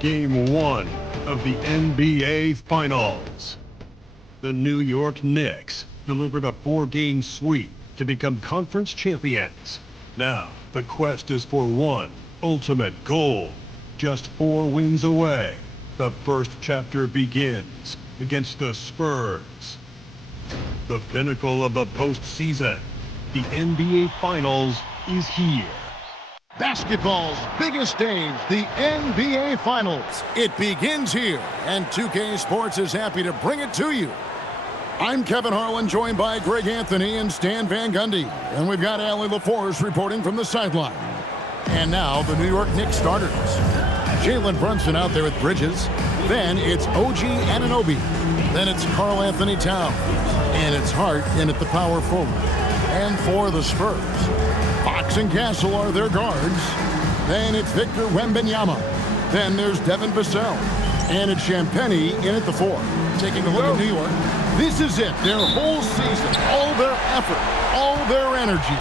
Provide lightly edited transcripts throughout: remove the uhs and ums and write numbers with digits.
Game 1 of the NBA Finals. The New York Knicks delivered a 4-game sweep to become conference champions. Now, the quest is for one ultimate goal. Just 4 wins away. The first chapter begins against the Spurs. The pinnacle of the postseason. The NBA Finals is here. Basketball's biggest stage, the NBA Finals. It begins here, and 2K Sports is happy to bring it to you. I'm Kevin Harlan, joined by Greg Anthony and Stan Van Gundy. And we've got Allie LaForce reporting from the sideline. And now, the New York Knicks starters. Jalen Brunson out there with Bridges. Then it's OG Anunoby. Then it's Karl Anthony Towns. And it's Hart in at the power forward. And for the Spurs, Fox and Castle are their guards. Then it's Victor Wembanyama. Then there's Devin Vassell. And it's Champagnie in at the 4. Taking a look at New York. This is it, their whole season, all their effort, all their energy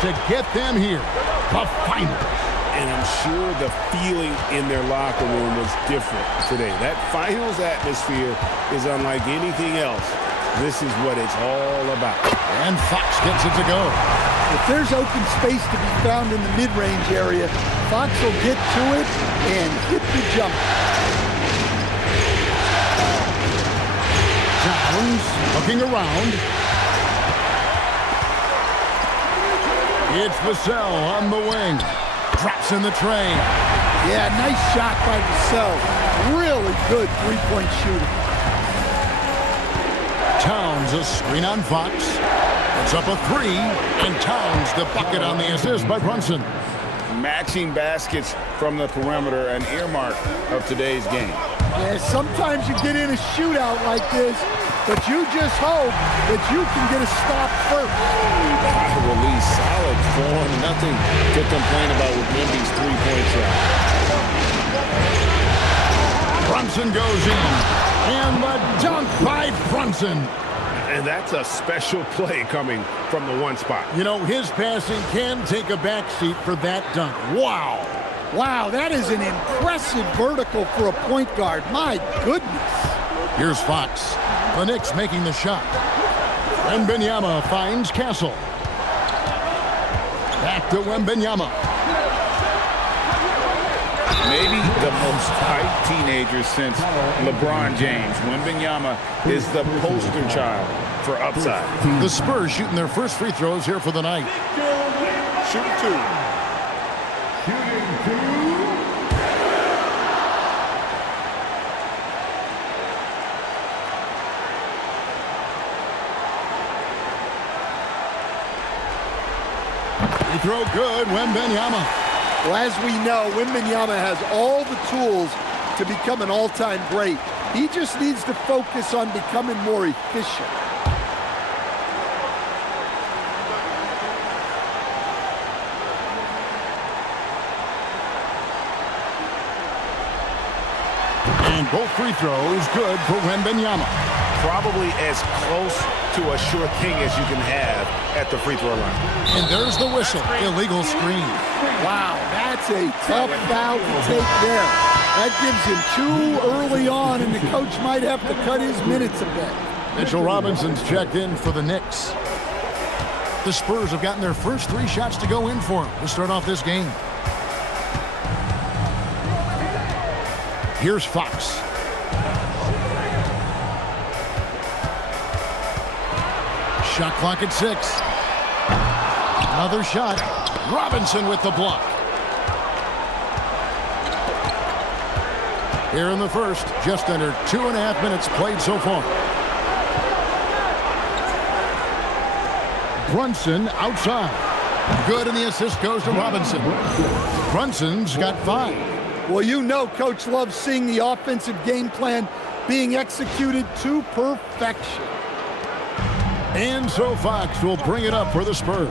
to get them here, the finals. And I'm sure the feeling in their locker room was different today. That finals atmosphere is unlike anything else. This is what it's all about. And Fox gets it to go. If there's open space to be found in the mid-range area, Fox will get to it and hit the jump. Towns looking around. It's Vassell on the wing. Drops in the tray. Yeah, nice shot by Vassell. Really good three-point shooting. Towns a screen on Fox. It's up a 3, and Towns the bucket on the assist by Brunson. Matching baskets from the perimeter, an earmark of today's game. Yeah, sometimes you get in a shootout like this, but you just hope that you can get a stop first. Release, solid form, nothing to complain about with Wemby's three-point shot. Brunson goes in, and the dunk by Brunson. And that's a special play coming from the one spot. You know, his passing can take a backseat for that dunk. Wow. Wow, that is an impressive vertical for a point guard. My goodness. Here's Fox. The Knicks making the shot. Wembanyama finds Castle. Back to Wembanyama. Maybe the most hyped teenager since LeBron James. Wembanyama is the poster child for upside. The Spurs shooting their first free throws here for the night. Shooting 2. Free throw good, Wembanyama. Well, as we know, Wembanyama has all the tools to become an all-time great. He just needs to focus on becoming more efficient. And both free throws good for Wembanyama. Probably as close to a sure thing as you can have at the free throw line. And there's the whistle. Illegal screen. Wow, that's a tough foul to take there. That gives him 2 early on, and the coach might have to cut his minutes a bit. Mitchell Robinson's checked in for the Knicks. The Spurs have gotten their first 3 shots to go in for them to start off this game. Here's Fox. Shot clock at 6. Another shot. Robinson with the block. Here in the first, just under 2.5 minutes played so far. Brunson outside. Good, and the assist goes to Robinson. Brunson's got 5. Well, you know Coach loves seeing the offensive game plan being executed to perfection. And so Fox will bring it up for the Spurs.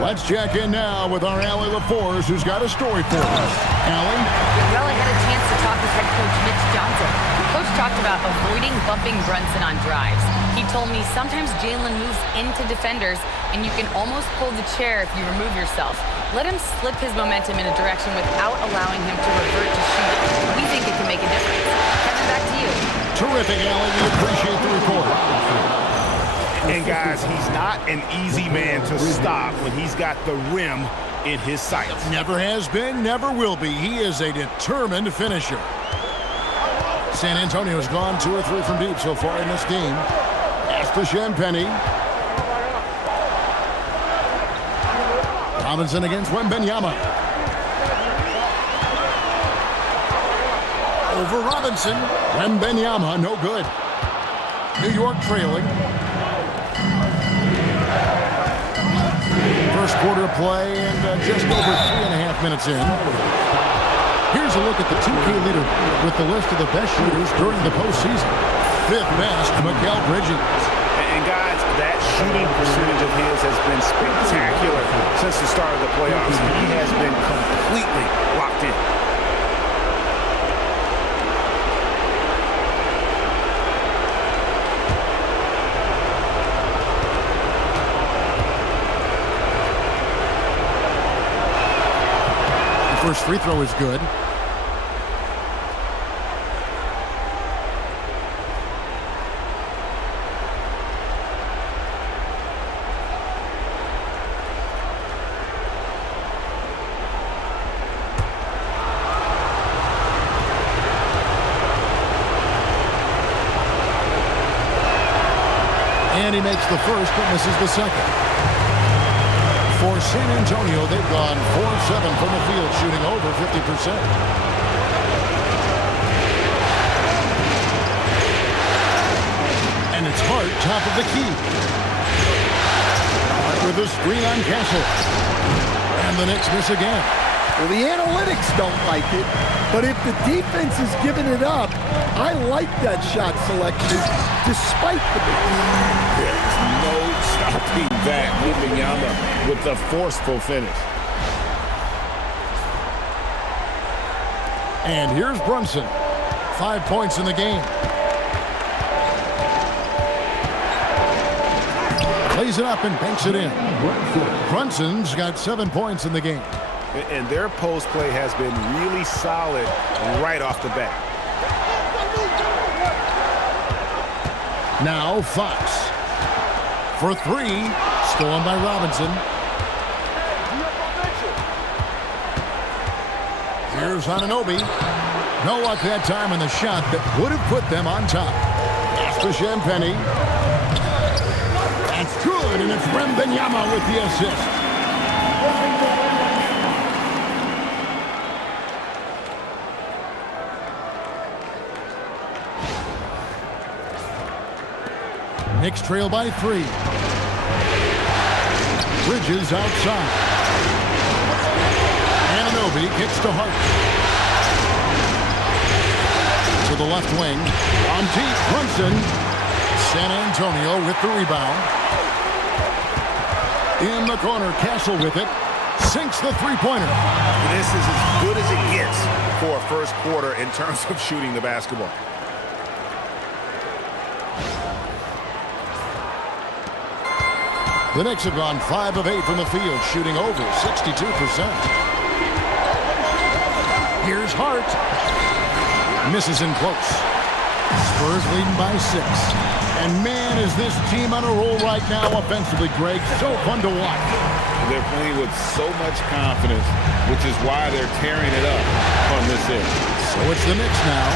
Let's check in now with our Allie LaForce, who's got a story for us. Allie? Well, I had a chance to talk with head coach Mitch Johnson. Coach talked about avoiding bumping Brunson on drives. He told me sometimes Jalen moves into defenders, and you can almost pull the chair if you remove yourself. Let him slip his momentum in a direction without allowing him to revert to shooting. We think it can make a difference. Kevin, back to you. Terrific, Allie. We appreciate the report. And guys, he's not an easy man to stop when he's got the rim in his sights. Never has been, never will be. He is a determined finisher. San Antonio's gone 2 or 3 from deep so far in this game. Pass to Champagny. Robinson against Wembanyama. Over Robinson. Wembanyama, no good. New York trailing. First quarter of play and just over 3.5 minutes in. Here's a look at the 2K leader with the list of the best shooters during the postseason. 5th best, Mikal Bridges. And guys, that shooting percentage of his has been spectacular since the start of the playoffs. He has been completely locked in. First free throw is good. And he makes the first but misses the second. For San Antonio, they've gone 4-7 from the field, shooting over 50%. And it's Hart, top of the key. Hart with a screen on Castle. And the Knicks miss again. Well, the analytics don't like it, but if the defense is giving it up, I like that shot selection despite the miss. There's no stopping that. Wembanyama with the forceful finish. And here's Brunson. 5 points in the game. Plays it up and banks it in. Brunson's got 7 points in the game. And their post play has been really solid right off the bat. Now Fox. For 3, stolen by Robinson. Here's Anunoby. No luck that time on the shot that would have put them on top. Pass to Champagny. That's good, and it's Wembanyama with the assist. Knicks trail by 3. Bridges outside. Anunoby kicks to Hart. To the left wing. On deep, Brunson. San Antonio with the rebound. In the corner, Castle with it. Sinks the three-pointer. This is as good as it gets for a first quarter in terms of shooting the basketball. The Knicks have gone 5 of 8 from the field, shooting over 62%. Here's Hart. Misses in close. Spurs leading by 6. And man, is this team on a roll right now offensively, Greg. So fun to watch. They're playing with so much confidence, which is why they're tearing it up on this end. So it's the Knicks now,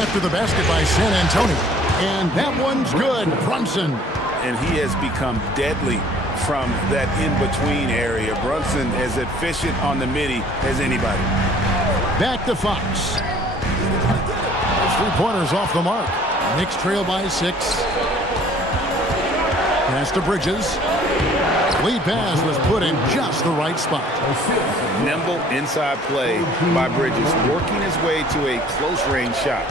after the basket by San Antonio. And that one's good. Brunson. And he has become deadly from that in-between area. Brunson as efficient on the midi as anybody. Back to Fox. Three-pointers off the mark. Knicks trail by 6. Pass to Bridges. Lead pass was put in just the right spot. Nimble inside play by Bridges, working his way to a close-range shot.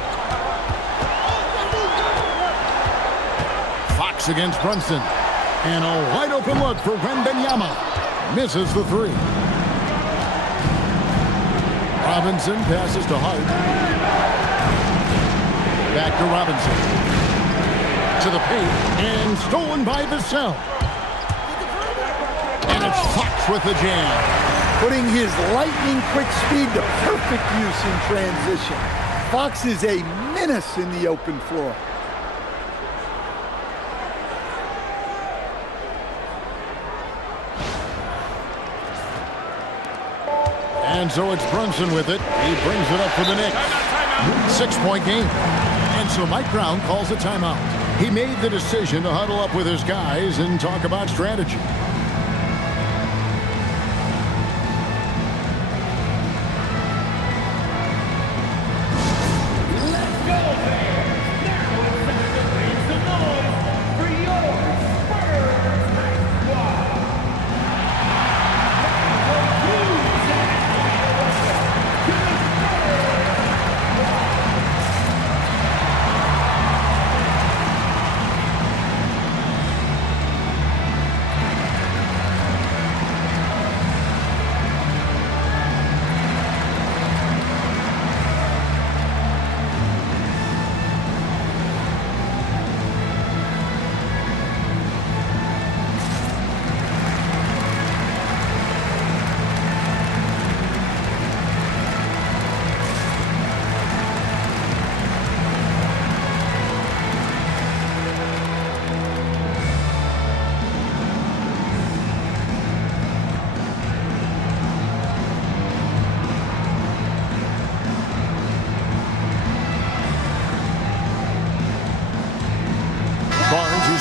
Fox against Brunson. And a wide-open look for Wembanyama. Misses the 3. Robinson passes to Hart. Back to Robinson. To the paint. And stolen by Vassell. And it's Fox with the jam. Putting his lightning-quick speed to perfect use in transition. Fox is a menace in the open floor. And so it's Brunson with it. He brings it up for the Knicks. 6-point game. And so Mike Brown calls a timeout. He made the decision to huddle up with his guys and talk about strategy.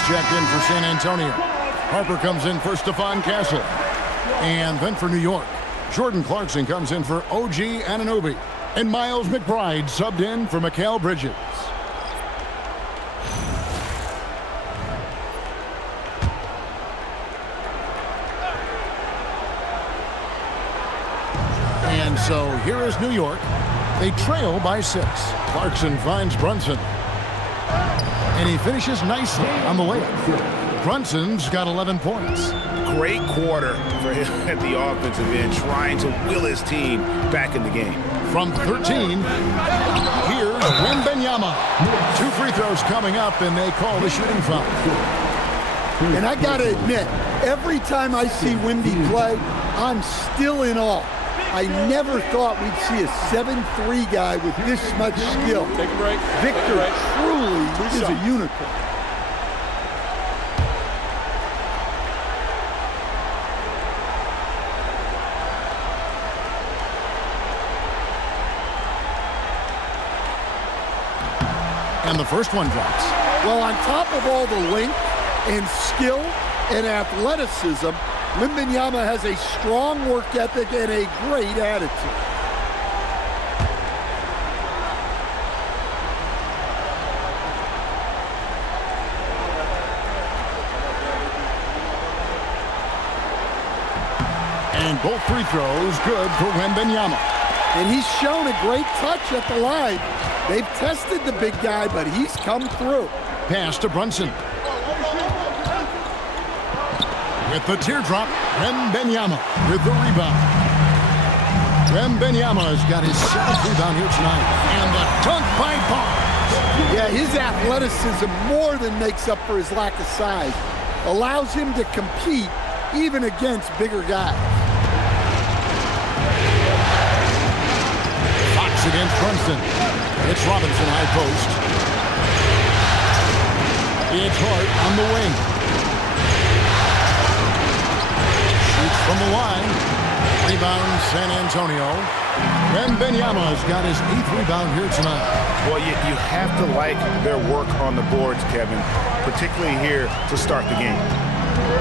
Checked in for San Antonio. Harper comes in for Stephon Castle. And then for New York, Jordan Clarkson comes in for OG Anunoby. And Miles McBride subbed in for Mikal Bridges. And so here is New York. They trail by 6. Clarkson finds Brunson. And he finishes nicely on the layup. Brunson's got 11 points. Great quarter for him at the offensive end, trying to will his team back in the game. From 13, here's Wembanyama. 2 free throws coming up, and they call the shooting foul. And I got to admit, every time I see Wemby play, I'm still in awe. I never thought we'd see a 7'3" guy with this much skill. Take a break. Victor truly is a unicorn. And the first one drops. Well, on top of all the length and skill and athleticism, Wembanyama has a strong work ethic and a great attitude. And both free throws good for Wembanyama. And he's shown a great touch at the line. They've tested the big guy, but he's come through. Pass to Brunson. With the teardrop, Wembanyama with the rebound. Wembanyama has got his 7th rebound here tonight. And the dunk by Barnes. Yeah, his athleticism more than makes up for his lack of size. Allows him to compete even against bigger guys. Fox against Brunson. It's Robinson high post. It's Hart on the wing. From the line, rebound San Antonio. Wembanyama's got his 8th rebound here tonight. Well, you have to like their work on the boards, Kevin, particularly here to start the game.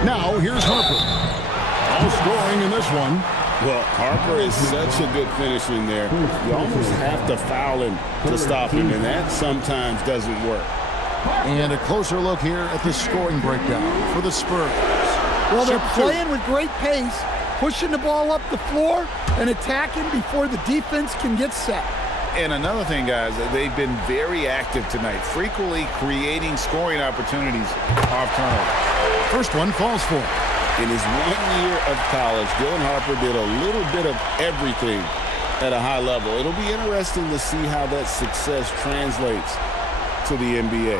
Now, here's Harper. All scoring in this one. Well, Harper is such a good finisher in there. You almost have to foul him to stop him, and that sometimes doesn't work. And a closer look here at the scoring breakdown for the Spurs. Well, they're playing with great pace, pushing the ball up the floor and attacking before the defense can get set. And another thing, guys, they've been very active tonight, frequently creating scoring opportunities off turnover. First one falls for him. In his 1 year of college, Dylan Harper did a little bit of everything at a high level. It'll be interesting to see how that success translates to the NBA.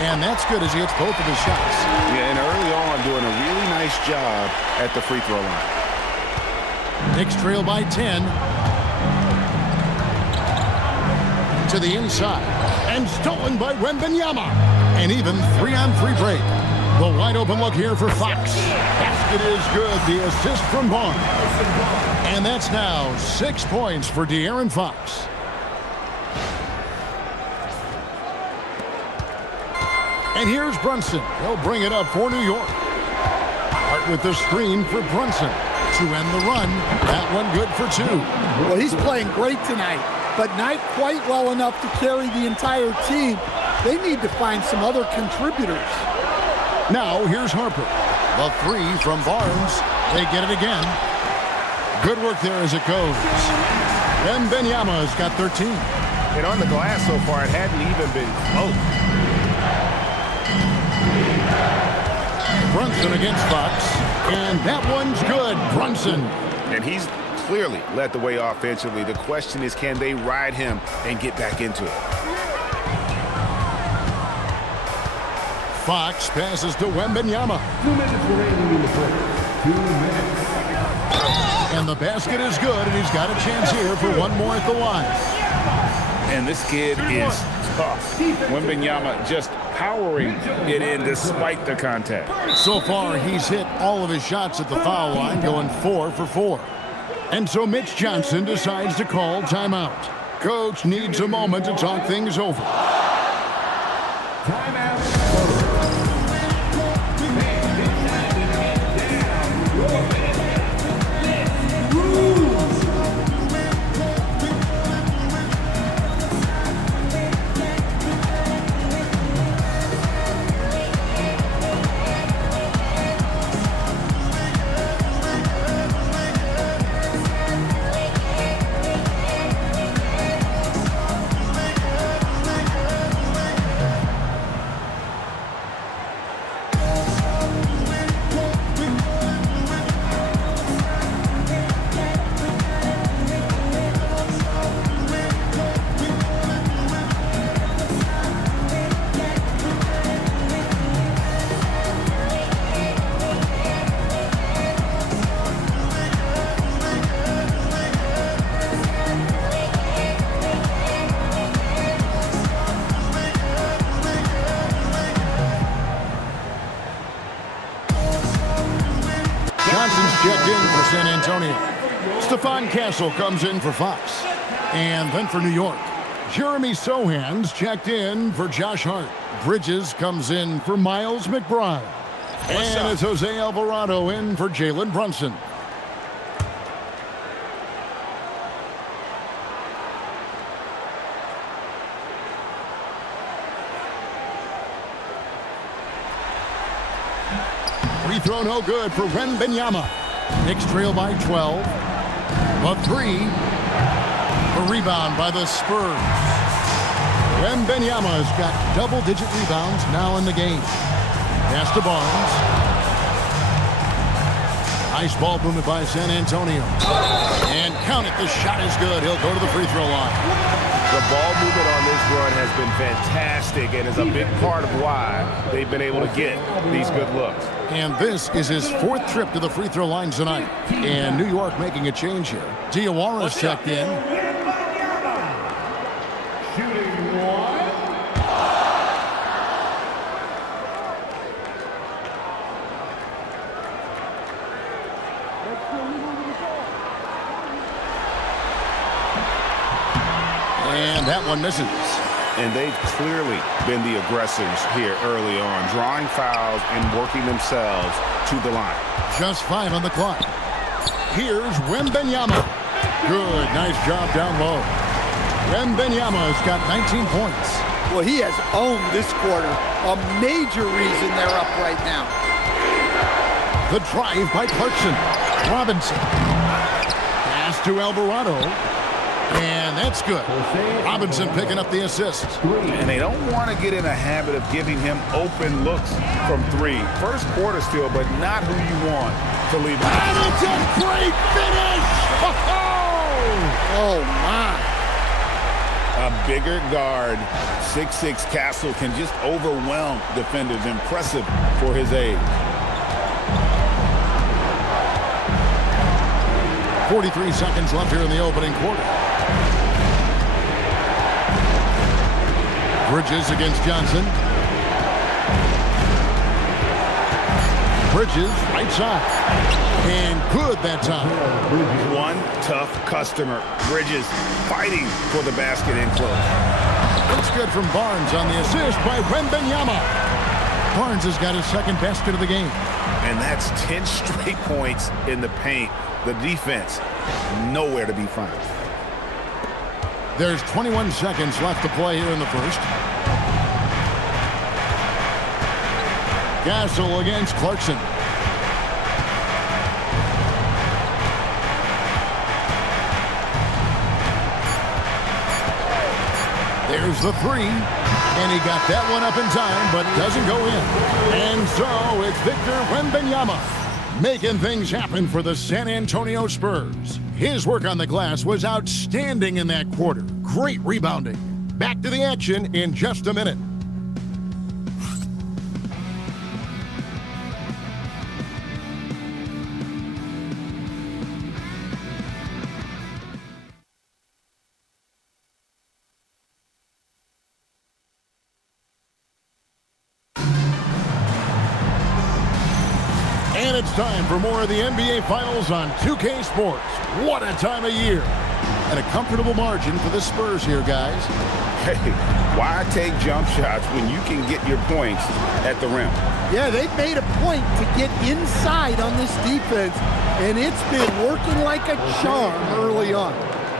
And that's good as he hits both of his shots. Yeah, and early on doing a really nice job at the free throw line. Knicks trail by 10. To the inside. And stolen by Wembanyama. And even 3-on-3 break. The wide open look here for Fox. Basket is good. The assist from Barnes. And that's now 6 points for De'Aaron Fox. And here's Brunson. He'll bring it up for New York. Hart with the screen for Brunson to end the run. That one good for 2. Well, he's playing great tonight, but not quite well enough to carry the entire team. They need to find some other contributors. Now here's Harper. The 3 from Barnes. They get it again. Good work there as it goes. Wembanyama's got 13. And on the glass so far, it hadn't even been close. Brunson against Fox, and that one's good. Brunson. And he's clearly led the way offensively. The question is, can they ride him and get back into it? Fox passes to Wembanyama. 2 minutes remaining in the fourth. 2 minutes. And the basket is good, and he's got a chance here for one more at the line. And this kid is tough. Wembanyama just powering it in despite the contact. So far, he's hit all of his shots at the foul line, going 4 for 4. And so Mitch Johnson decides to call timeout. Coach needs a moment to talk things over. Timeout. Checked in for San Antonio. Stephon Castle comes in for Fox. And then for New York, Jeremy Sohan's checked in for Josh Hart. Bridges comes in for Miles McBride. And it's Jose Alvarado in for Jalen Brunson. Free throw no good for Wembanyama. Knicks trail by 12. A 3. A rebound by the Spurs. Wembanyama's got double-digit rebounds now in the game. Pass to Barnes. Nice ball movement by San Antonio. And count it, the shot is good. He'll go to the free throw line. The ball movement on this run has been fantastic and is a big part of why they've been able to get these good looks. And this is his 4th trip to the free throw line tonight. And New York making a change here. Diawara's checked in. Shooting 1. And that one misses. And they've clearly been the aggressors here early on, drawing fouls and working themselves to the line. Just 5 on the clock. Here's Wembanyama. Good, nice job down low. Wembanyama's got 19 points. Well, he has owned this quarter. A major reason they're up right now. The drive by Clarkson. Robinson. Pass to Alvarado. And that's good. Robinson picking up the assist. And they don't want to get in a habit of giving him open looks from three. First quarter still, but not who you want to leave. And it's a great finish! Oh, my. A bigger guard, 6'6" Castle, can just overwhelm defenders. Impressive for his age. 43 seconds left here in the opening quarter. Bridges against Johnson. Bridges, right side. And good that time. One tough customer. Bridges fighting for the basket in close. It's good from Barnes on the assist by Wembanyama. Barnes has got his second basket of the game. And that's 10 straight points in the paint. The defense, nowhere to be found. There's 21 seconds left to play here in the first. Castle against Clarkson. There's the three. And he got that one up in time, but doesn't go in. And so it's Victor Wembanyama making things happen for the San Antonio Spurs. His work on the glass was outstanding in that quarter. Great rebounding. Back to the action in just a minute. And it's time for more of the NBA Finals on 2K Sports. What a time of year. And a comfortable margin for the Spurs here, guys. Hey, why take jump shots when you can get your points at the rim? Yeah, they've made a point to get inside on this defense, and it's been working like a charm early on.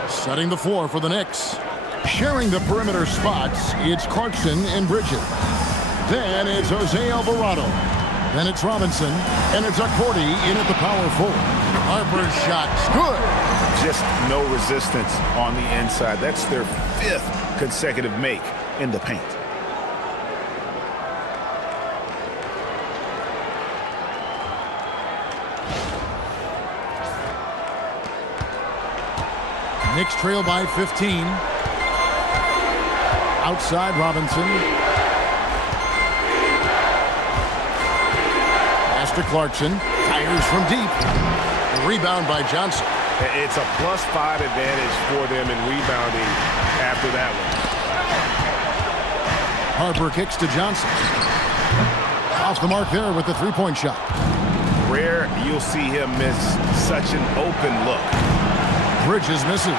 Setting the floor for the Knicks. Sharing the perimeter spots, it's Clarkson and Bridges. Then it's Jose Alvarado. Then it's Robinson, and it's Accordi in at the power forward. Harper's shot's good. Just no resistance on the inside. That's their 5th consecutive make in the paint. Knicks trail by 15. Outside Robinson. To Clarkson, fires from deep. The rebound by Johnson. It's a +5 advantage for them in rebounding after that one. Harper kicks to Johnson. Off the mark there with the three-point shot. Rare you'll see him miss such an open look. Bridges misses.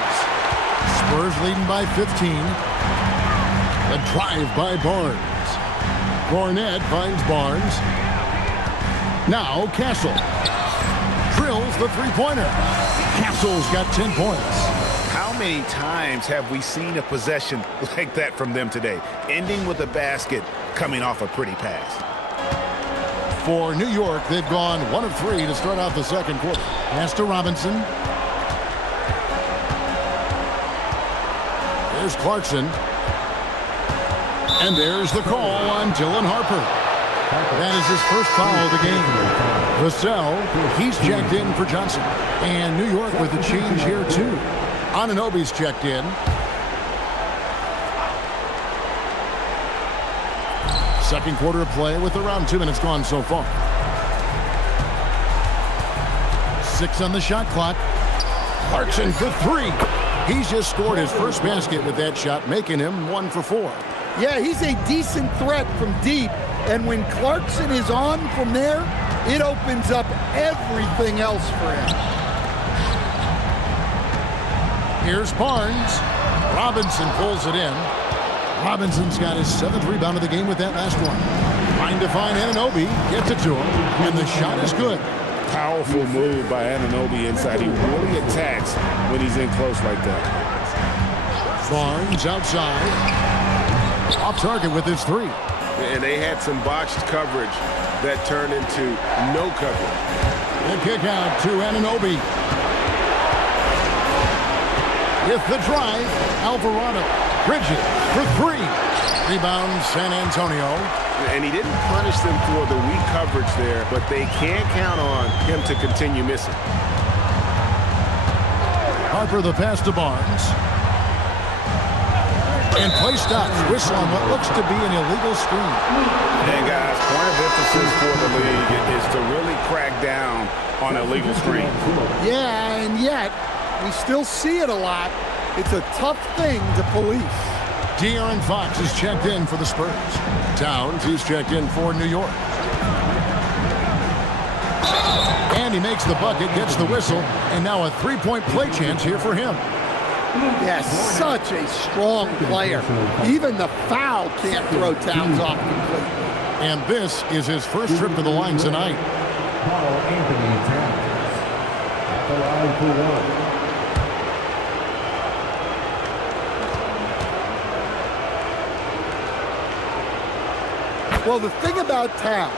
Spurs leading by 15. The drive by Barnes. Cornette finds Barnes. Now Castle drills the three-pointer. Castle's got 10 points. How many times have we seen a possession like that from them today, ending with a basket coming off a pretty pass? For New York, they've gone 1 of 3 to start out the second quarter. Pass to Robinson. There's Clarkson. And there's the call on Dylan Harper. That is his first foul of the game. Vassell, he's checked in for Johnson. And New York with the change here, too. Anunoby's checked in. Second quarter of play with around 2 minutes gone so far. 6 on the shot clock. Clarkson for 3. He's just scored his first basket with that shot, making him 1 for 4. Yeah, he's a decent threat from deep. And when Clarkson is on from there, it opens up everything else for him. Here's Barnes. Robinson pulls it in. Robinson's got his 7th rebound of the game with that last one. Trying to find Anunoby. Gets it to him. And the shot is good. Powerful move by Anunoby inside. He really attacks when he's in close like that. Barnes outside. Off target with his 3. And they had some botched coverage that turned into no coverage. And kick out to Anunoby. with the drive. Alvarado. Bridges for three. Rebound, San Antonio. And he didn't punish them for the weak coverage there, but they can't count on him to continue missing. Harper the pass to Barnes. And play stops. Whistle on what looks to be an illegal screen. And guys, point of emphasis for the league is to really crack down on illegal screens. Yeah, and yet we still see it a lot. It's a tough thing to police. De'Aaron Fox is checked in for the Spurs. Towns, he's checked in for New York. And he makes the bucket, gets the whistle, and now a three-point play chance here for him. Yes, such a strong player. Even the foul can't throw Towns off completely. And this is his first trip to the line tonight. Anthony Towns at the line for one. Well, the thing about Towns,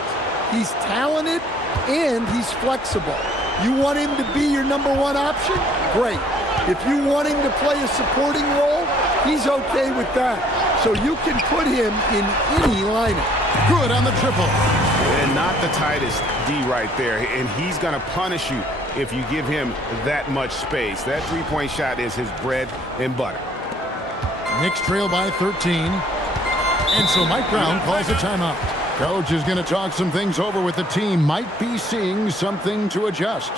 he's talented and he's flexible. You want him to be your number one option? Great. If you want him to play a supporting role, he's okay with that. So you can put him in any lineup. Good on the triple. And not the tightest D right there. And he's going to punish you if you give him that much space. That three-point shot is his bread and butter. Knicks trail by 13. And so Mike Brown calls a timeout. Coach is going to talk some things over with the team. Might be seeing something to adjust.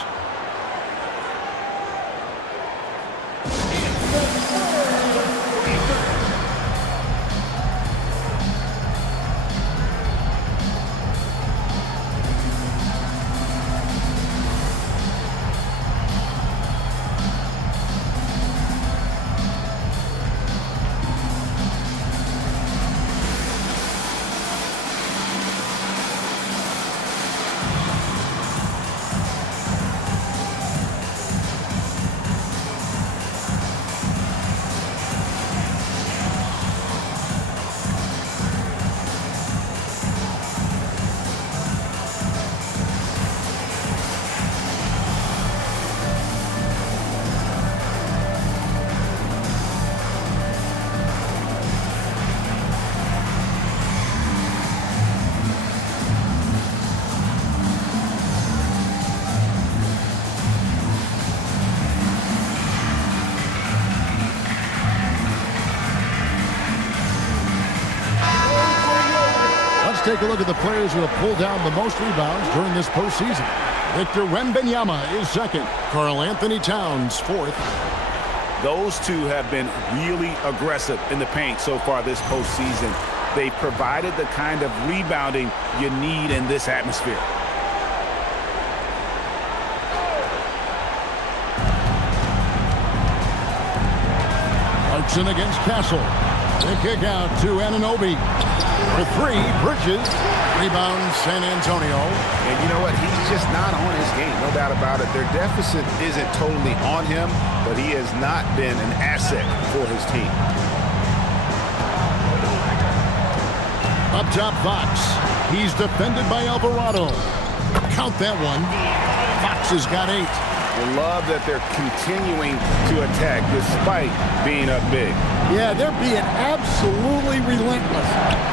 Take a look at the players who have pulled down the most rebounds during this postseason. Victor Wembanyama is second. Karl Anthony Towns fourth. Those two have been really aggressive in the paint so far this postseason. They provided the kind of rebounding you need in this atmosphere. Clarkson against Castle. The kick out to Anunoby. For three, Bridges. Rebound, San Antonio. And you know what? He's just not on his game, no doubt about it. Their deficit isn't totally on him, but he has not been an asset for his team. Up top, Fox. He's defended by Alvarado. Count that one. Fox has got 8. I love that they're continuing to attack despite being up big. Yeah, they're being absolutely relentless,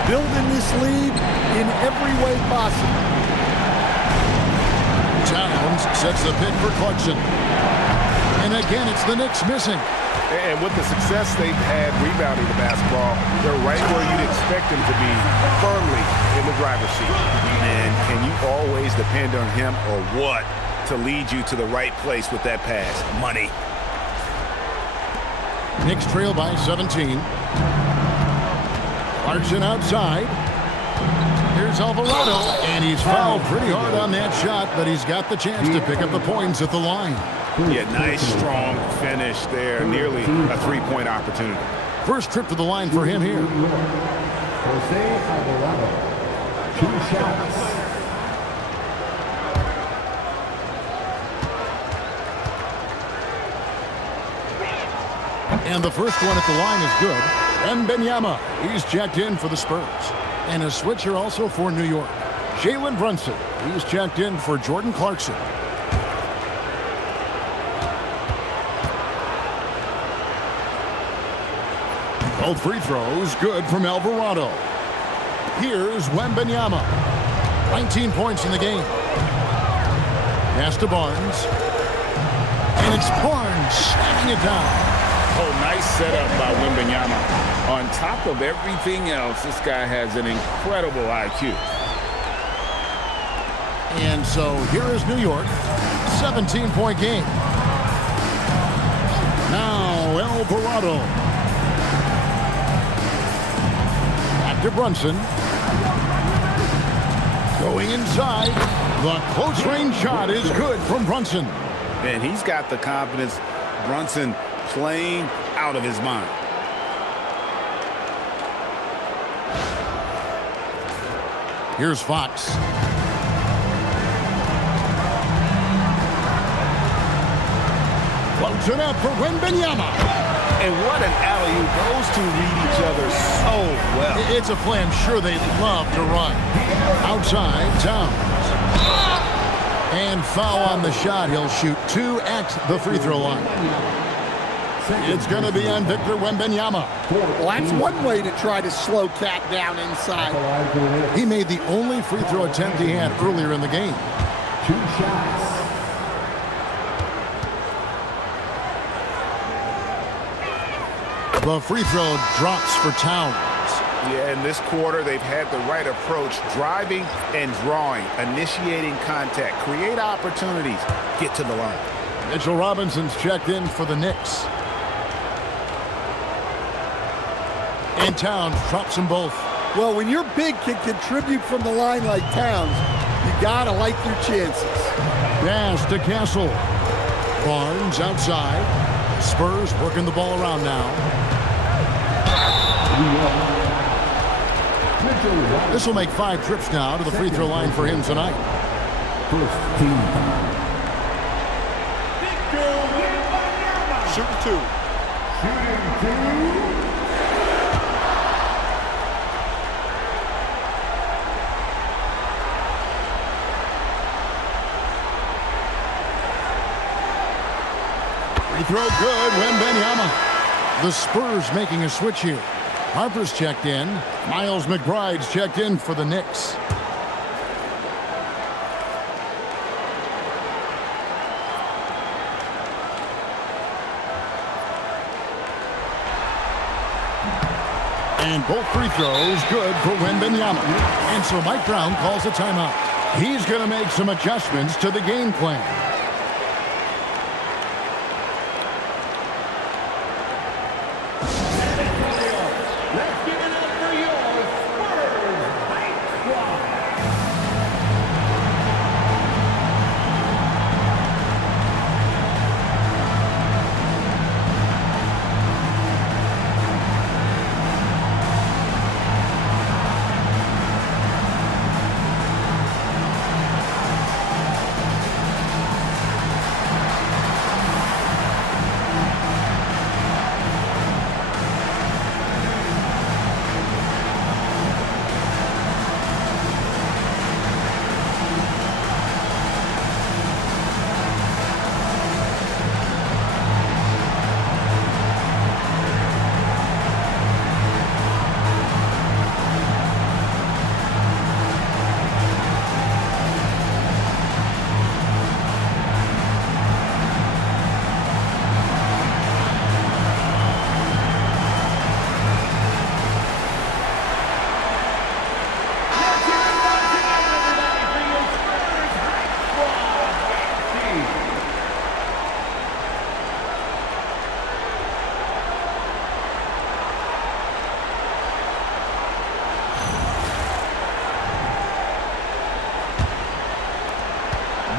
building this lead in every way possible. Towns sets the pick for Clarkson. And again, it's the Knicks missing. And with the success they've had rebounding the basketball, they're right where you'd expect them to be, firmly in the driver's seat. And can you always depend on him or what to lead you to the right place with that pass? Money. Knicks trail by 17. Clarkson outside. Here's Alvarado, and he's fouled pretty hard on that shot, but he's got the chance to pick up the points at the line. Yeah, nice, strong finish there. Nearly a three-point opportunity. First trip to the line for him here. Jose Alvarado, 2 shots. And the first one at the line is good. Wembanyama, he's checked in for the Spurs. And a switcher also for New York. Jalen Brunson, he's checked in for Jordan Clarkson. Both free throws good from Alvarado. Here's Wembanyama. 19 points in the game. Pass to Barnes. And it's Barnes slamming it down. Oh, nice setup by Wembanyama. On top of everything else, this guy has an incredible IQ. And so here is New York. 17-point game. Now Alvarado. Back to Brunson. Going inside. The close-range shot is good from Brunson. And he's got the confidence. Brunson playing out of his mind. Here's Fox. Floats it up for Wembanyama. And what an alley-oop. Those two read each other so well. It's a play I'm sure they love to run. Outside, Towns. And foul on the shot. He'll shoot 2 at the free throw line. It's going to be on Victor Wembanyama. Well, that's one way to try to slow Cat down inside. He made the only free throw attempt he had earlier in the game. 2 shots. The free throw drops for Towns. Yeah, in this quarter, they've had the right approach, driving and drawing, initiating contact, create opportunities, get to the line. Mitchell Robinson's checked in for the Knicks. And Towns drops them both. Well, when your big can contribute from the line like Towns, you gotta like your chances. Pass to Castle. Barnes outside. Spurs working the ball around now. This will make 5 trips now to the free throw line for him tonight. First team foul. Shooting 2. Shooting 2. Free throw good, Wembanyama. The Spurs making a switch here. Harper's checked in. Miles McBride's checked in for the Knicks. And both free throws good for Wembanyama. And so Mike Brown calls a timeout. He's going to make some adjustments to the game plan.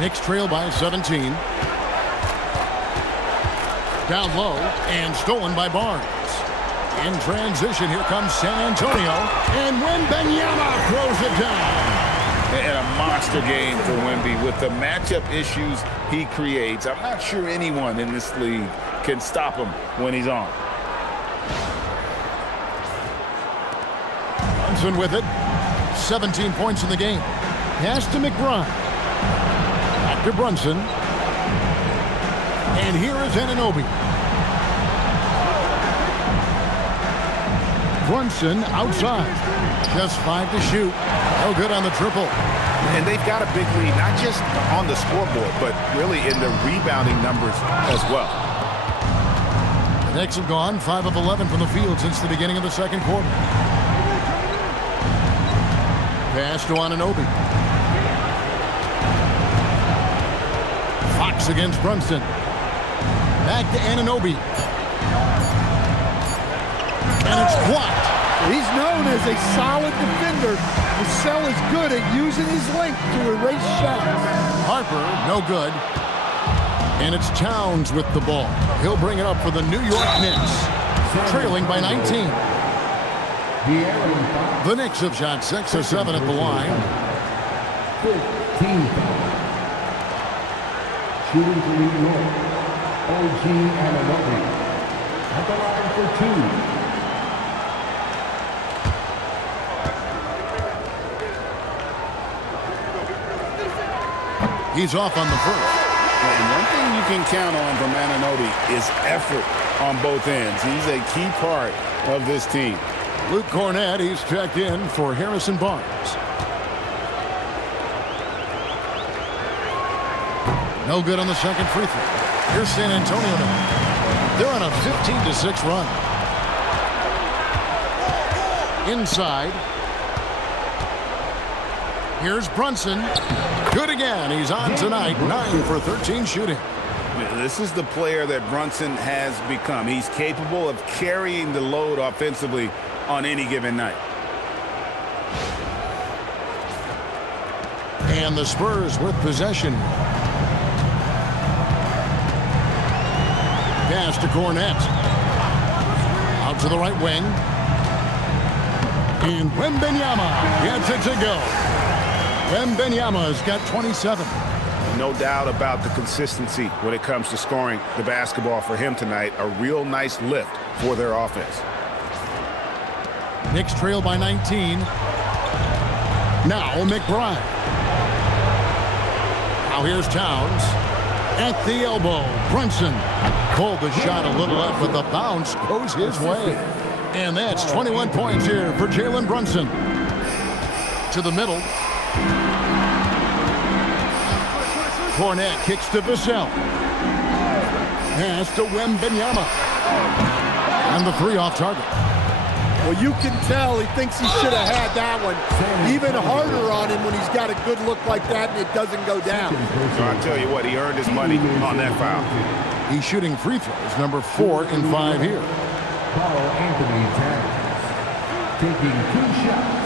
Knicks trail by 17. Down low and stolen by Barnes. In transition, here comes San Antonio. And Wembanyama throws it down. And a monster game for Wemby with the matchup issues he creates. I'm not sure anyone in this league can stop him when he's on. Brunson with it. 17 points in the game. Pass to McBride. Back to Brunson. And here is Anunoby. Brunson outside. Just 5 to shoot. No good on the triple. And they've got a big lead, not just on the scoreboard, but really in the rebounding numbers as well. The Knicks have gone 5 of 11 from the field since the beginning of the second quarter. Pass to Anunoby. Fox against Brunson. Back to Anunoby. And it's blocked. He's known as a solid defender. Vassell is good at using his length to erase shots. Harper, no good. And it's Towns with the ball. He'll bring it up for the New York Knicks, trailing by 19. The Knicks have shot 6 of 7 at the line. 15. Shooting for New York, OG Anunoby. At the line for 2. He's off on the first. And one thing you can count on from Anunoby is effort on both ends. He's a key part of this team. Luke Cornett, he's checked in for Harrison Barnes. No good on the second free throw. Here's San Antonio now. They're on a 15-6 run. Inside. Here's Brunson. Good again. He's on tonight. 9 for 13 shooting. This is the player that Brunson has become. He's capable of carrying the load offensively on any given night. And the Spurs with possession. Pass to Cornett. Out to the right wing. And Wembanyama gets it to go. Wembanyama's got 27. No doubt about the consistency when it comes to scoring the basketball for him tonight. A real nice lift for their offense. Knicks trail by 19. Now McBride. Now here's Towns. At the elbow, Brunson pulled the shot a little left, but the bounce goes his way. And that's 21 points here for Jalen Brunson. To the middle. Cornett kicks to Vassell. Pass to Wembanyama. And the 3 off target. Well, you can tell he thinks he should have had that one. Even harder on him when he's got a good look like that and it doesn't go down. So I'll tell you what, he earned his money on that foul. He's shooting free throws, number 4 and 5 here. Carl Anthony Towns taking 2 shots.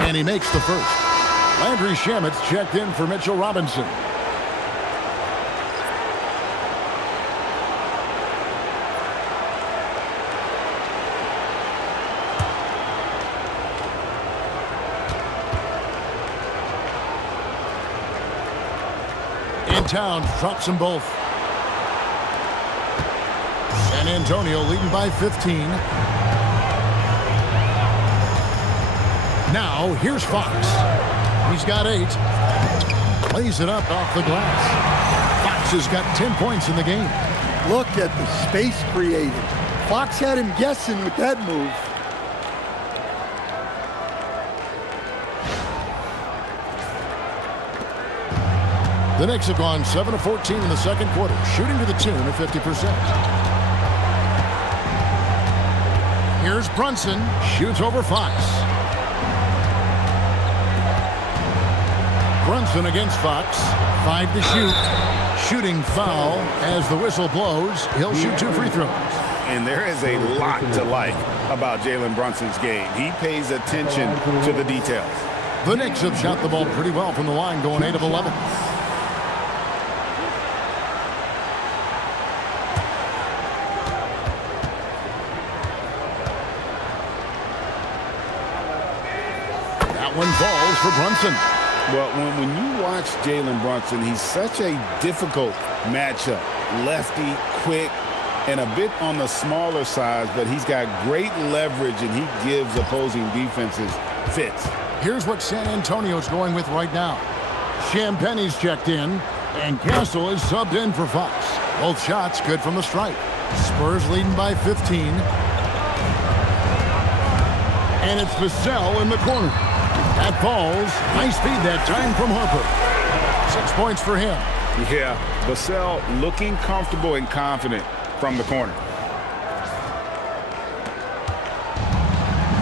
And he makes the first. Landry Shamit's checked in for Mitchell Robinson. And Towns drops them both. San Antonio leading by 15. Now, here's Fox. He's got 8. Plays it up off the glass. Fox has got 10 points in the game. Look at the space created. Fox had him guessing with that move. The Knicks have gone 7 of 14 in the second quarter, shooting to the tune of 50%. Here's Brunson. Shoots over Fox. Brunson against Fox. 5 to shoot. Shooting foul as the whistle blows. He'll shoot 2 free throws. And there is a lot to like about Jalen Brunson's game. He pays attention to the details. The Knicks have shot the ball pretty well from the line, going 8 of 11. That one falls for Brunson. Well, when you watch Jalen Brunson, he's such a difficult matchup. Lefty, quick, and a bit on the smaller side, but he's got great leverage, and he gives opposing defenses fits. Here's what San Antonio's going with right now. Champagne's checked in. And Castle is subbed in for Fox. Both shots good from the stripe. Spurs leading by 15. And it's Vassell in the corner. That falls. Nice feed that time from Harper. 6 points for him. Yeah, Vassell looking comfortable and confident from the corner.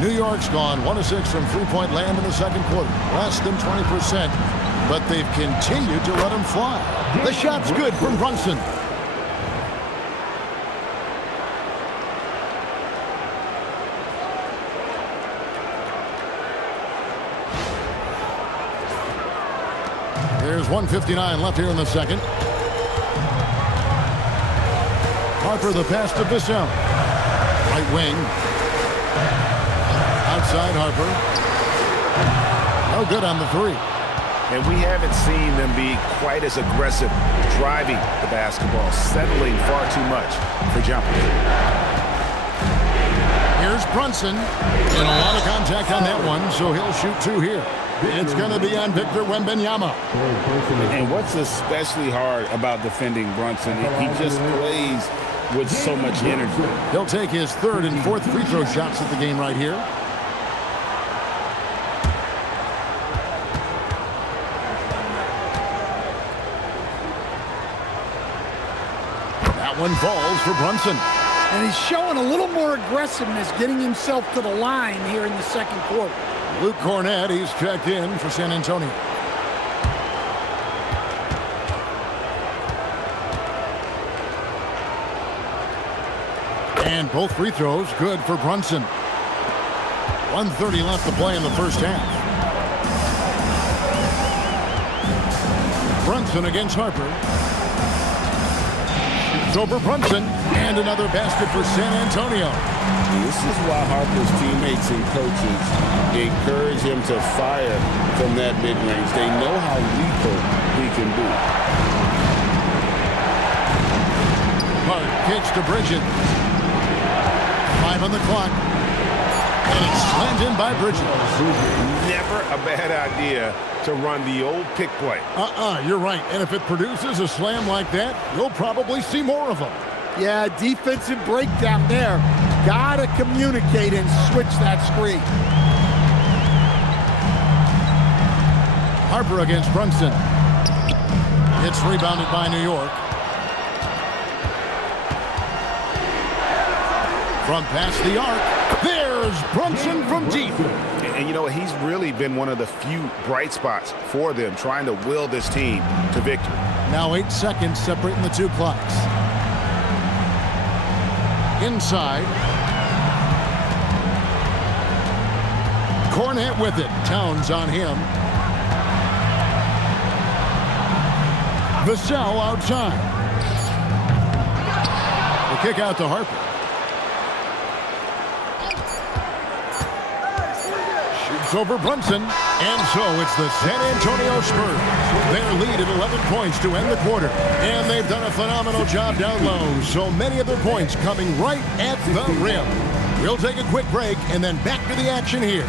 New York's gone 1 of 6 from three-point land in the second quarter. Less than 20%, but they've continued to let him fly. The shot's good from Brunson. There's 1:59 left here in the second. Harper the pass to Vassell. Right wing. Outside Harper. No good on the three. And we haven't seen them be quite as aggressive driving the basketball, settling far too much for jumpers. Here's Brunson. And a lot of contact on that one, so he'll shoot 2 here. It's going to be on Victor Wembanyama. And what's especially hard about defending Brunson, he just plays with so much energy. He'll take his 3rd and 4th free throw shots at the game right here. That one falls for Brunson. And he's showing a little more aggressiveness getting himself to the line here in the second quarter. Luke Cornett, he's checked in for San Antonio. And both free throws good for Brunson. 1:30 left to play in the first half. Brunson against Harper. Shoots over Brunson. And another basket for San Antonio. This is why Harper's teammates and coaches encourage him to fire from that mid-range. They know how lethal he can be. Hart kicks to Bridges. 5 on the clock. And it's slammed in by Bridges. Never a bad idea to run the old pick play. You're right. And if it produces a slam like that, you'll probably see more of them. Yeah, defensive breakdown there. Gotta communicate and switch that screen. Harper against Brunson. It's rebounded by New York. From past the arc, there's Brunson from deep. And you know, he's really been one of the few bright spots for them, trying to will this team to victory. Now 8 seconds separating the 2 clocks. Inside. Cornett with it. Towns on him. Vassell outside. The kick out to Harper. Shoots over Brunson. And so it's the San Antonio Spurs. Their lead at 11 points to end the quarter. And they've done a phenomenal job down low. So many of their points coming right at the rim. We'll take a quick break and then back to the action here.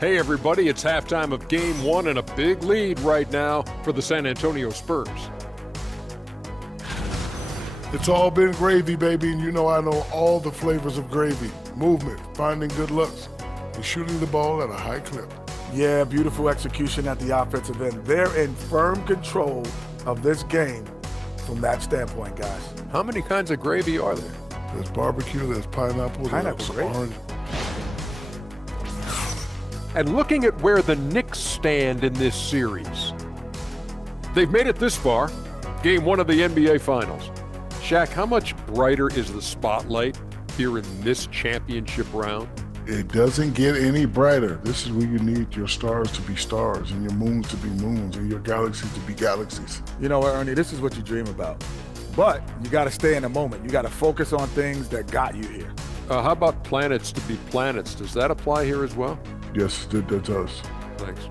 Hey everybody, it's halftime of Game 1 and a big lead right now for the San Antonio Spurs. It's all been gravy, baby, and you know I know all the flavors of gravy. Movement, finding good looks, and shooting the ball at a high clip. Yeah, beautiful execution at the offensive end. They're in firm control of this game from that standpoint, guys. How many kinds of gravy are there? There's barbecue, there's pineapple, Pineapple there's gravy. orange. And looking at where the Knicks stand in this series, they've made it this far, Game 1 of the NBA Finals. Shaq, how much brighter is the spotlight here in this championship round? It doesn't get any brighter. This is where you need your stars to be stars and your moons to be moons and your galaxies to be galaxies. You know what, Ernie, this is what you dream about. But you got to stay in the moment. You got to focus on things that got you here. How about planets to be planets? Does that apply here as well? Yes, it does. Thanks.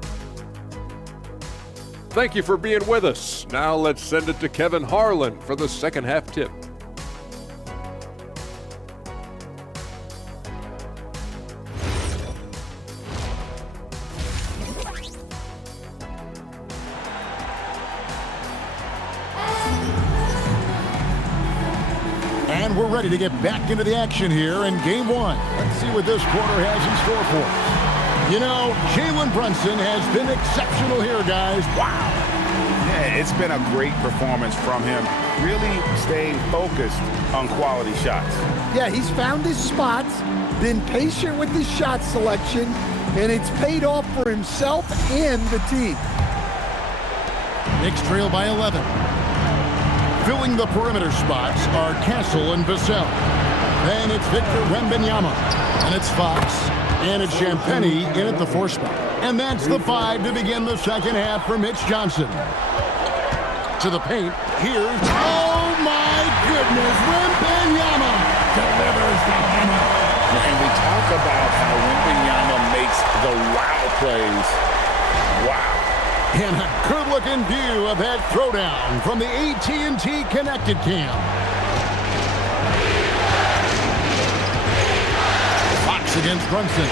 Thank you for being with us. Now let's send it to Kevin Harlan for the second half tip. And we're ready to get back into the action here in game one. Let's see what this quarter has in store for us. You know, Jalen Brunson has been exceptional here, guys. Wow. Yeah, it's been a great performance from him. Really staying focused on quality shots. Yeah, he's found his spots, been patient with his shot selection, and it's paid off for himself and the team. Knicks trail by 11. Filling the perimeter spots are Castle and Vassell. Then it's Victor Wembanyama. And it's Fox. And it's Champagny in at the 4 spot. And that's the 5 to begin the second half for Mitch Johnson. To the paint. Here's, oh my goodness, Wembanyama delivers the hammer. And we talk about how Wembanyama makes the wow plays. Wow. And a good-looking view of that throwdown from the AT&T Connected Cam. Fox against Brunson.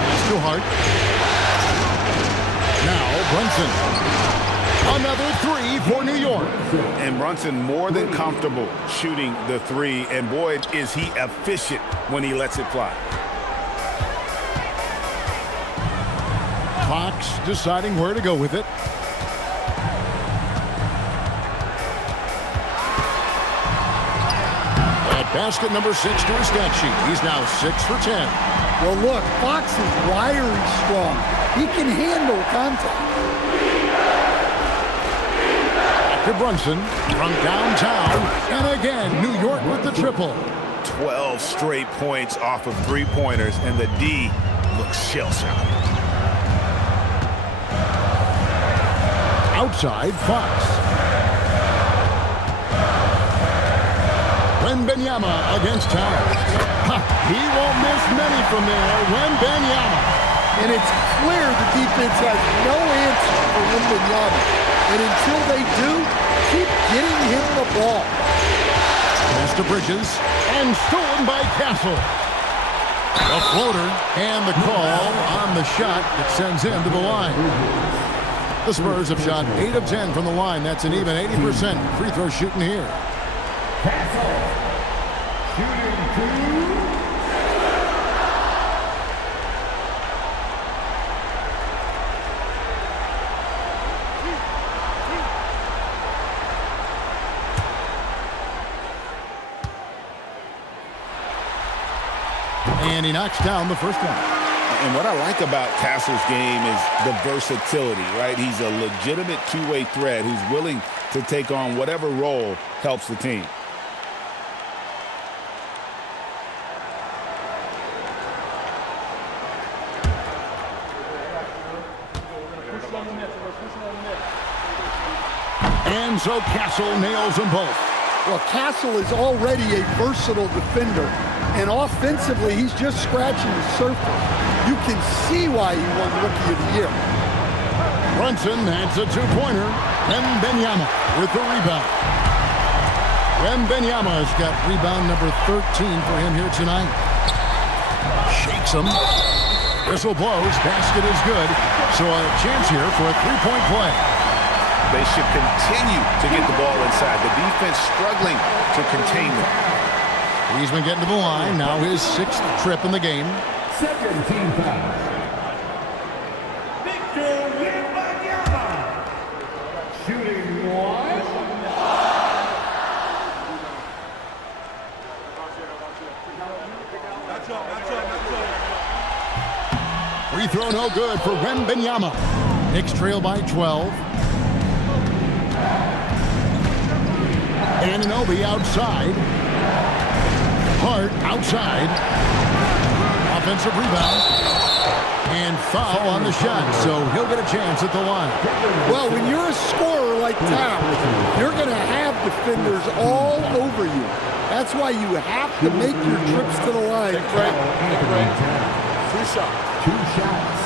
Pass to Hart. Now Brunson. Another 3 for New York. And Brunson more than comfortable shooting the 3. And boy, is he efficient when he lets it fly. Fox deciding where to go with it. At basket number 6 to his stat sheet. He's now 6 for 10. Well, look, Fox is wiry strong. He can handle contact. To Brunson from downtown. And again, New York with the triple. 12 straight points off of 3-pointers, and the D looks shell-shocked. Outside, Fox. Wembanyama against Towns. He won't miss many from there. Wembanyama. And it's clear the defense has no answer for Wembanyama. And until they do, keep getting him the ball. Pass to Bridges. And stolen by Castle. A floater. And the call on the shot that sends him to the line. The Spurs have shot 8 of 10 from the line. That's an even 80% free throw shooting here. Castle. Shooting 2. And he knocks down the first one. And what I like about Castle's game is the versatility, right? He's a legitimate two-way threat who's willing to take on whatever role helps the team. And so Castle nails them both. Well, Castle is already a versatile defender, and offensively, he's just scratching the surface. You can see why he won Rookie of the Year. Brunson adds a 2-pointer. Wembanyama with the rebound. Wembanyama has got rebound number 13 for him here tonight. Shakes him. Whistle blows. Basket is good. So a chance here for a 3-point play. They should continue to get the ball inside. The defense struggling to contain them. He's been getting to the line. Now his 6th trip in the game. Second team foul. Victor Wembanyama. Shooting 1. Free throw no good for Wembanyama. Knicks trail by 12. Anunoby outside. Hart outside. Offensive rebound. And foul on the shot, so he'll get a chance at the line. Well, when you're a scorer like Towns, you're going to have defenders all over you. That's why you have to make your trips to the line, Frank. See a shot. 2 shots.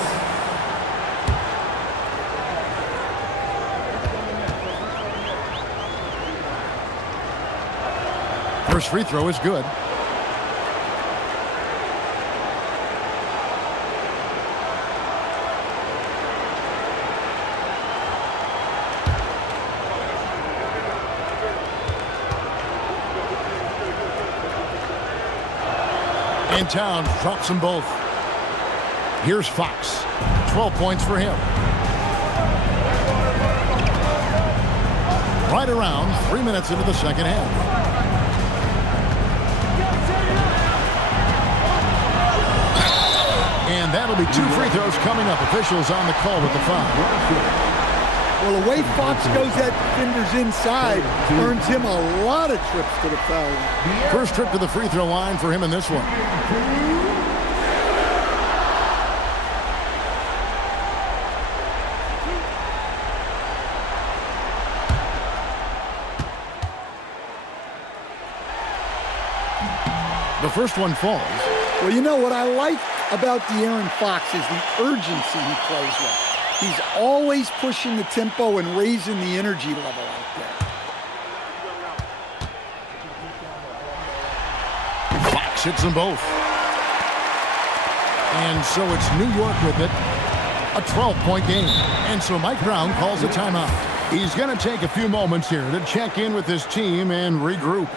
First free throw is good. And Towns drops them both. Here's Fox. 12 points for him. Right around 3 minutes into the second half. And that'll be 2 free throws coming up. Officials on the call with the foul. Well, the way Fox goes at defenders inside earns him a lot of trips to the foul line. First trip to the free throw line for him in this one. The first one falls. Well, you know what I like about De'Aaron Fox is the urgency he plays with. He's always pushing the tempo and raising the energy level out there. Fox hits them both. And so it's New York with it. A 12-point game. And so Mike Brown calls a timeout. He's going to take a few moments here to check in with his team and regroup.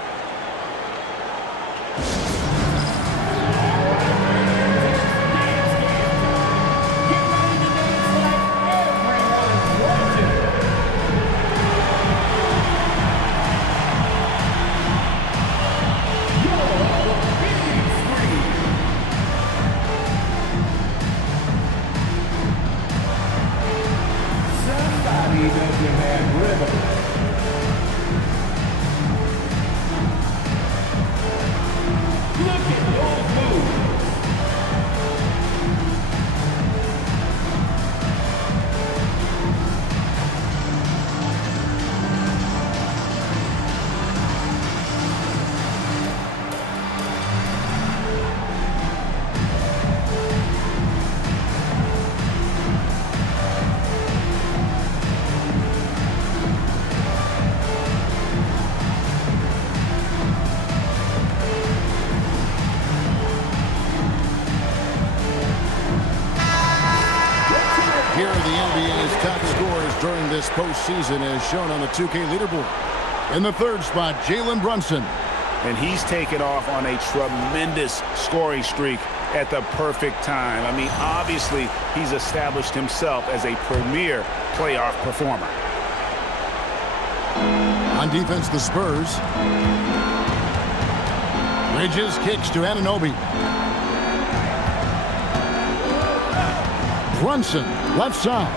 Here are the NBA's top scorers during this postseason as shown on the 2K leaderboard. In the third spot, Jalen Brunson. And he's taken off on a tremendous scoring streak at the perfect time. I mean, obviously, he's established himself as a premier playoff performer. On defense, the Spurs. Bridges kicks to Anunoby. Brunson, left side.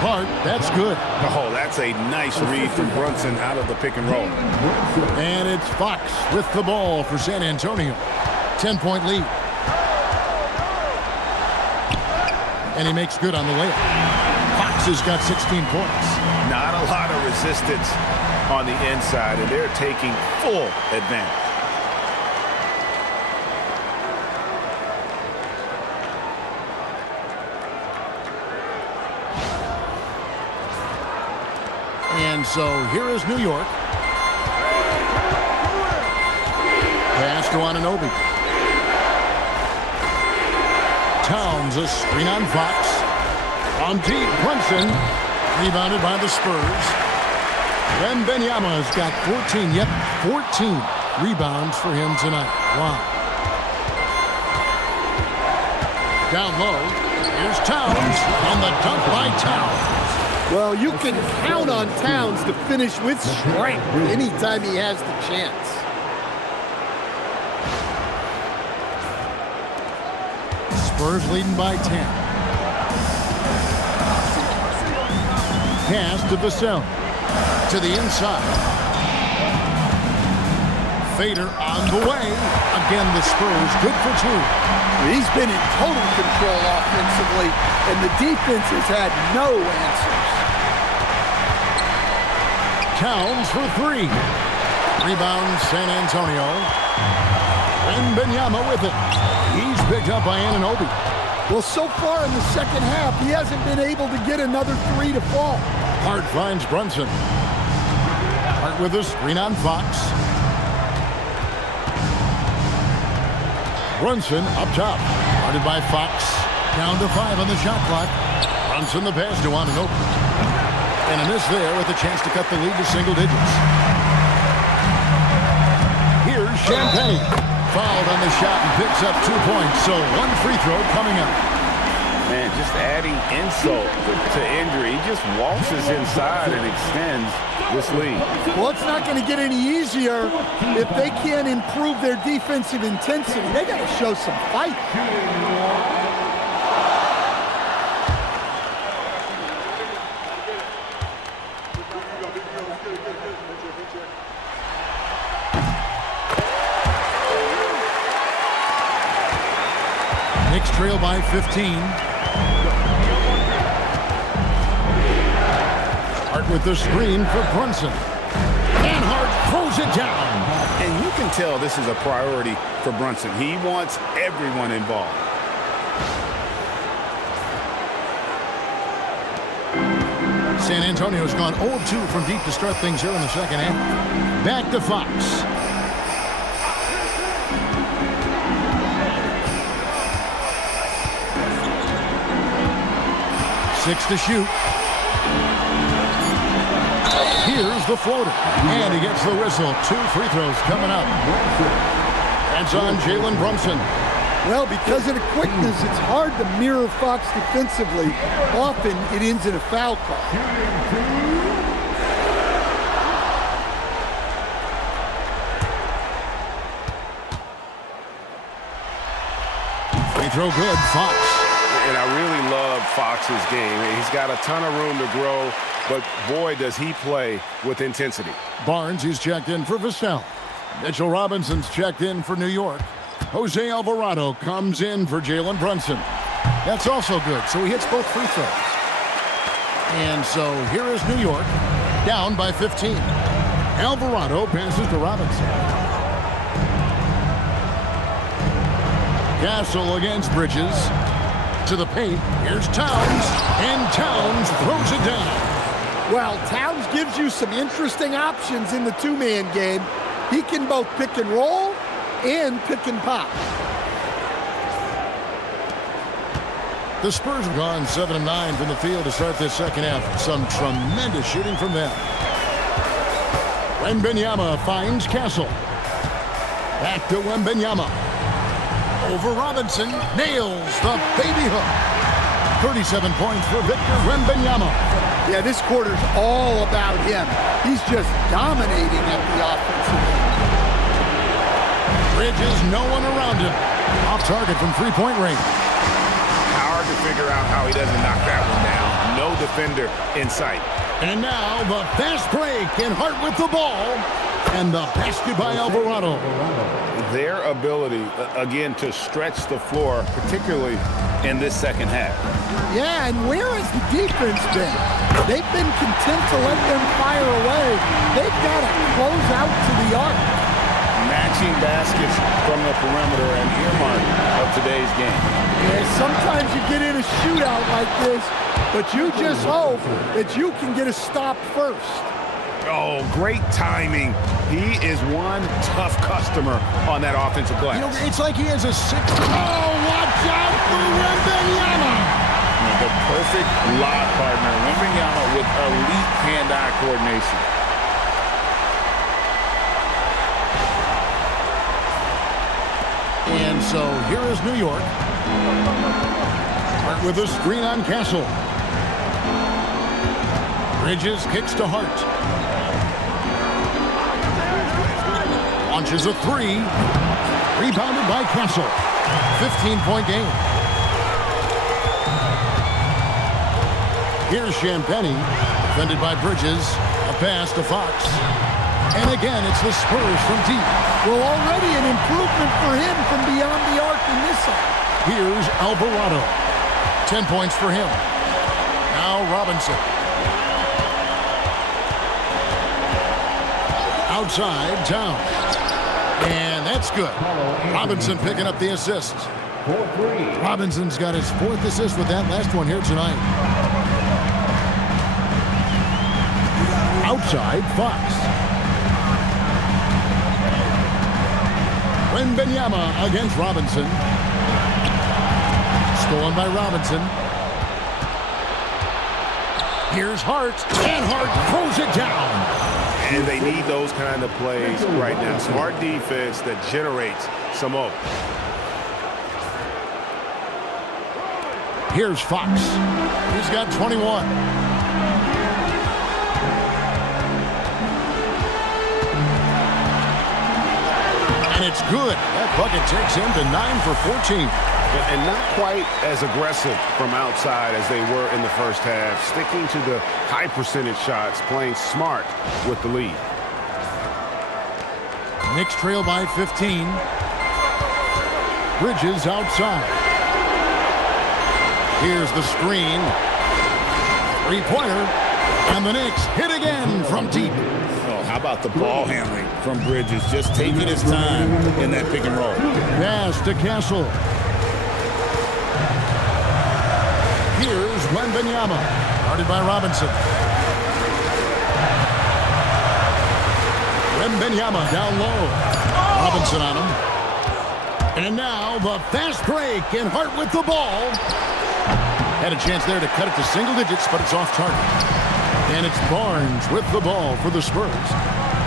Hart, that's good. Oh, that's a nice read from Brunson out of the pick and roll. And it's Fox with the ball for San Antonio. 10-point lead. And he makes good on the layup. Fox has got 16 points. Not a lot of resistance on the inside, and they're taking full advantage. And so here is New York. Pass to Anunoby. Towns, a screen on Fox. On deep, Brunson. Rebounded by the Spurs. And Benyama's got 14. Yep, 14 rebounds for him tonight. Wow. Down low. Here's Towns. And the dunk by Towns. Well, you can count on Towns to finish with strength anytime he has the chance. Spurs leading by 10. Pass to Vassell. To the inside. Fader on the way. Again, the Spurs good for 2. He's been in total control offensively, and the defense has had no answers. Towns for 3. Rebound San Antonio. And Benyama with it. He's picked up by Anunoby. Well, so far in the second half, he hasn't been able to get another three to fall. Hart finds Brunson. Hart with a screen on Fox. Brunson up top. Guarded by Fox. Down to 5 on the shot clock. Brunson the pass to Anunoby. And a miss there with a chance to cut the lead to single digits. Here's Champagne. Fouled on the shot and picks up 2 points. So 1 free throw coming up. Man, just adding insult to injury. He just waltzes inside and extends this lead. Well, it's not going to get any easier if they can't improve their defensive intensity. They got to show some fight. Knicks trail by 15. Hart with the screen for Brunson. And Hart throws it down. And you can tell this is a priority for Brunson. He wants everyone involved. San Antonio's gone 0-2 from deep to start things here in the second half. Back to Fox. Six to shoot. Here's the floater. And he gets the whistle. 2 free throws coming up. That's on Jalen Brunson. Well, because of the quickness, it's hard to mirror Fox defensively. Often it ends in a foul call. Free throw good, Fox. And I really love Fox's game. He's got a ton of room to grow, but boy, does he play with intensity. Barnes, he's checked in for Vassell. Mitchell Robinson's checked in for New York. Jose Alvarado comes in for Jalen Brunson. That's also good, so he hits both free throws. And so here is New York, down by 15. Alvarado passes to Robinson. Castle against Bridges. To the paint. Here's Towns. And Towns throws it down. Well, Towns gives you some interesting options in the two-man game. He can both pick and roll and pick and pop. The Spurs have gone 7-9 from the field to start this second half. Some tremendous shooting from them. Wembanyama finds Castle. Back to Wembanyama. Over Robinson. Nails the baby hook. 37 points for Victor Wembanyama. Yeah, this quarter's all about him. He's just dominating at the offensive end. Bridges, no one around him. Off target from three-point range. Hard to figure out how he doesn't knock that one down. No defender in sight. And now the fast break, and Hart with the ball. And the basket by Alvarado. Their ability, again, to stretch the floor, particularly in this second half. Yeah, and where has the defense been? They've been content to let them fire away. They've got to close out to the arc. Matching baskets from the perimeter, an earmark of today's game. Yeah, sometimes you get in a shootout like this, but you just hope that you can get a stop first. Oh, great timing. He is one tough customer on that offensive glass. You know, it's like he has a six. Oh, watch out for Wembanyama. The perfect lob partner. Wembanyama with elite hand-eye coordination. And so here is New York. Hart with a screen on Castle. Bridges kicks to Hart. Launches a three. Rebounded by Castle. 15-point game. Here's Champagne. Defended by Bridges. A pass to Fox. And again, it's the Spurs from deep. Well, already an improvement for him from beyond the arc in this side. Here's Alvarado. 10 points for him. Now Robinson. Outside, Towns. And that's good. Robinson picking up the assist. 4-3. Robinson's got his 4th assist with that last one here tonight. Outside, Fox. Wembanyama against Robinson. Stolen by Robinson. Here's Hart, and Hart throws it down. And they need those kind of plays right now. Smart defense that generates some more. Here's Fox. He's got 21. And it's good. That bucket takes him to 9 for 14. And not quite as aggressive from outside as they were in the first half. Sticking to the high percentage shots, playing smart with the lead. Knicks trail by 15. Bridges outside. Here's the screen. Three-pointer. And the Knicks hit again from deep. Oh, how about the ball handling from Bridges? Just taking his time in that pick and roll. Pass to Castle. Here's Wembanyama. Guarded by Robinson. Wembanyama down low. Robinson on him. And now the fast break, and Hart with the ball. Had a chance there to cut it to single digits, but it's off target. And it's Barnes with the ball for the Spurs.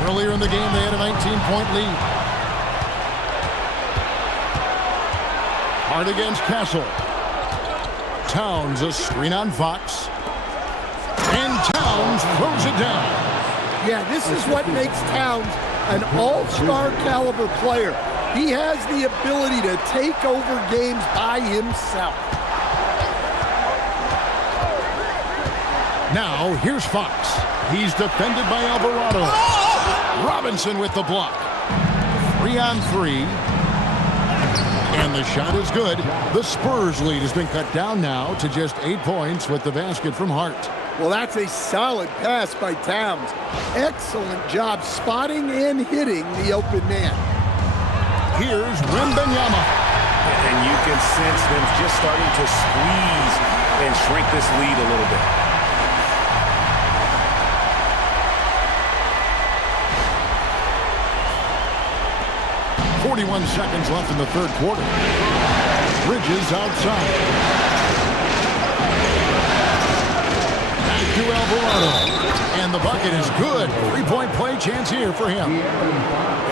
Earlier in the game, they had a 19-point lead. Hart against Castle. Towns a screen on Fox. And Towns throws it down. Yeah, this is what makes Towns an all-star caliber player. He has the ability to take over games by himself. Now, here's Fox. He's defended by Alvarado. Robinson with the block. 3-on-3. And the shot is good. The Spurs lead has been cut down now to just 8 points with the basket from Hart. Well, that's a solid pass by Towns. Excellent job spotting and hitting the open man. Here's Wembanyama. And you can sense them just starting to squeeze and shrink this lead a little bit. .41 seconds left in the third quarter. Bridges outside. Back to Alvarado. And the bucket is good. 3-point play chance here for him.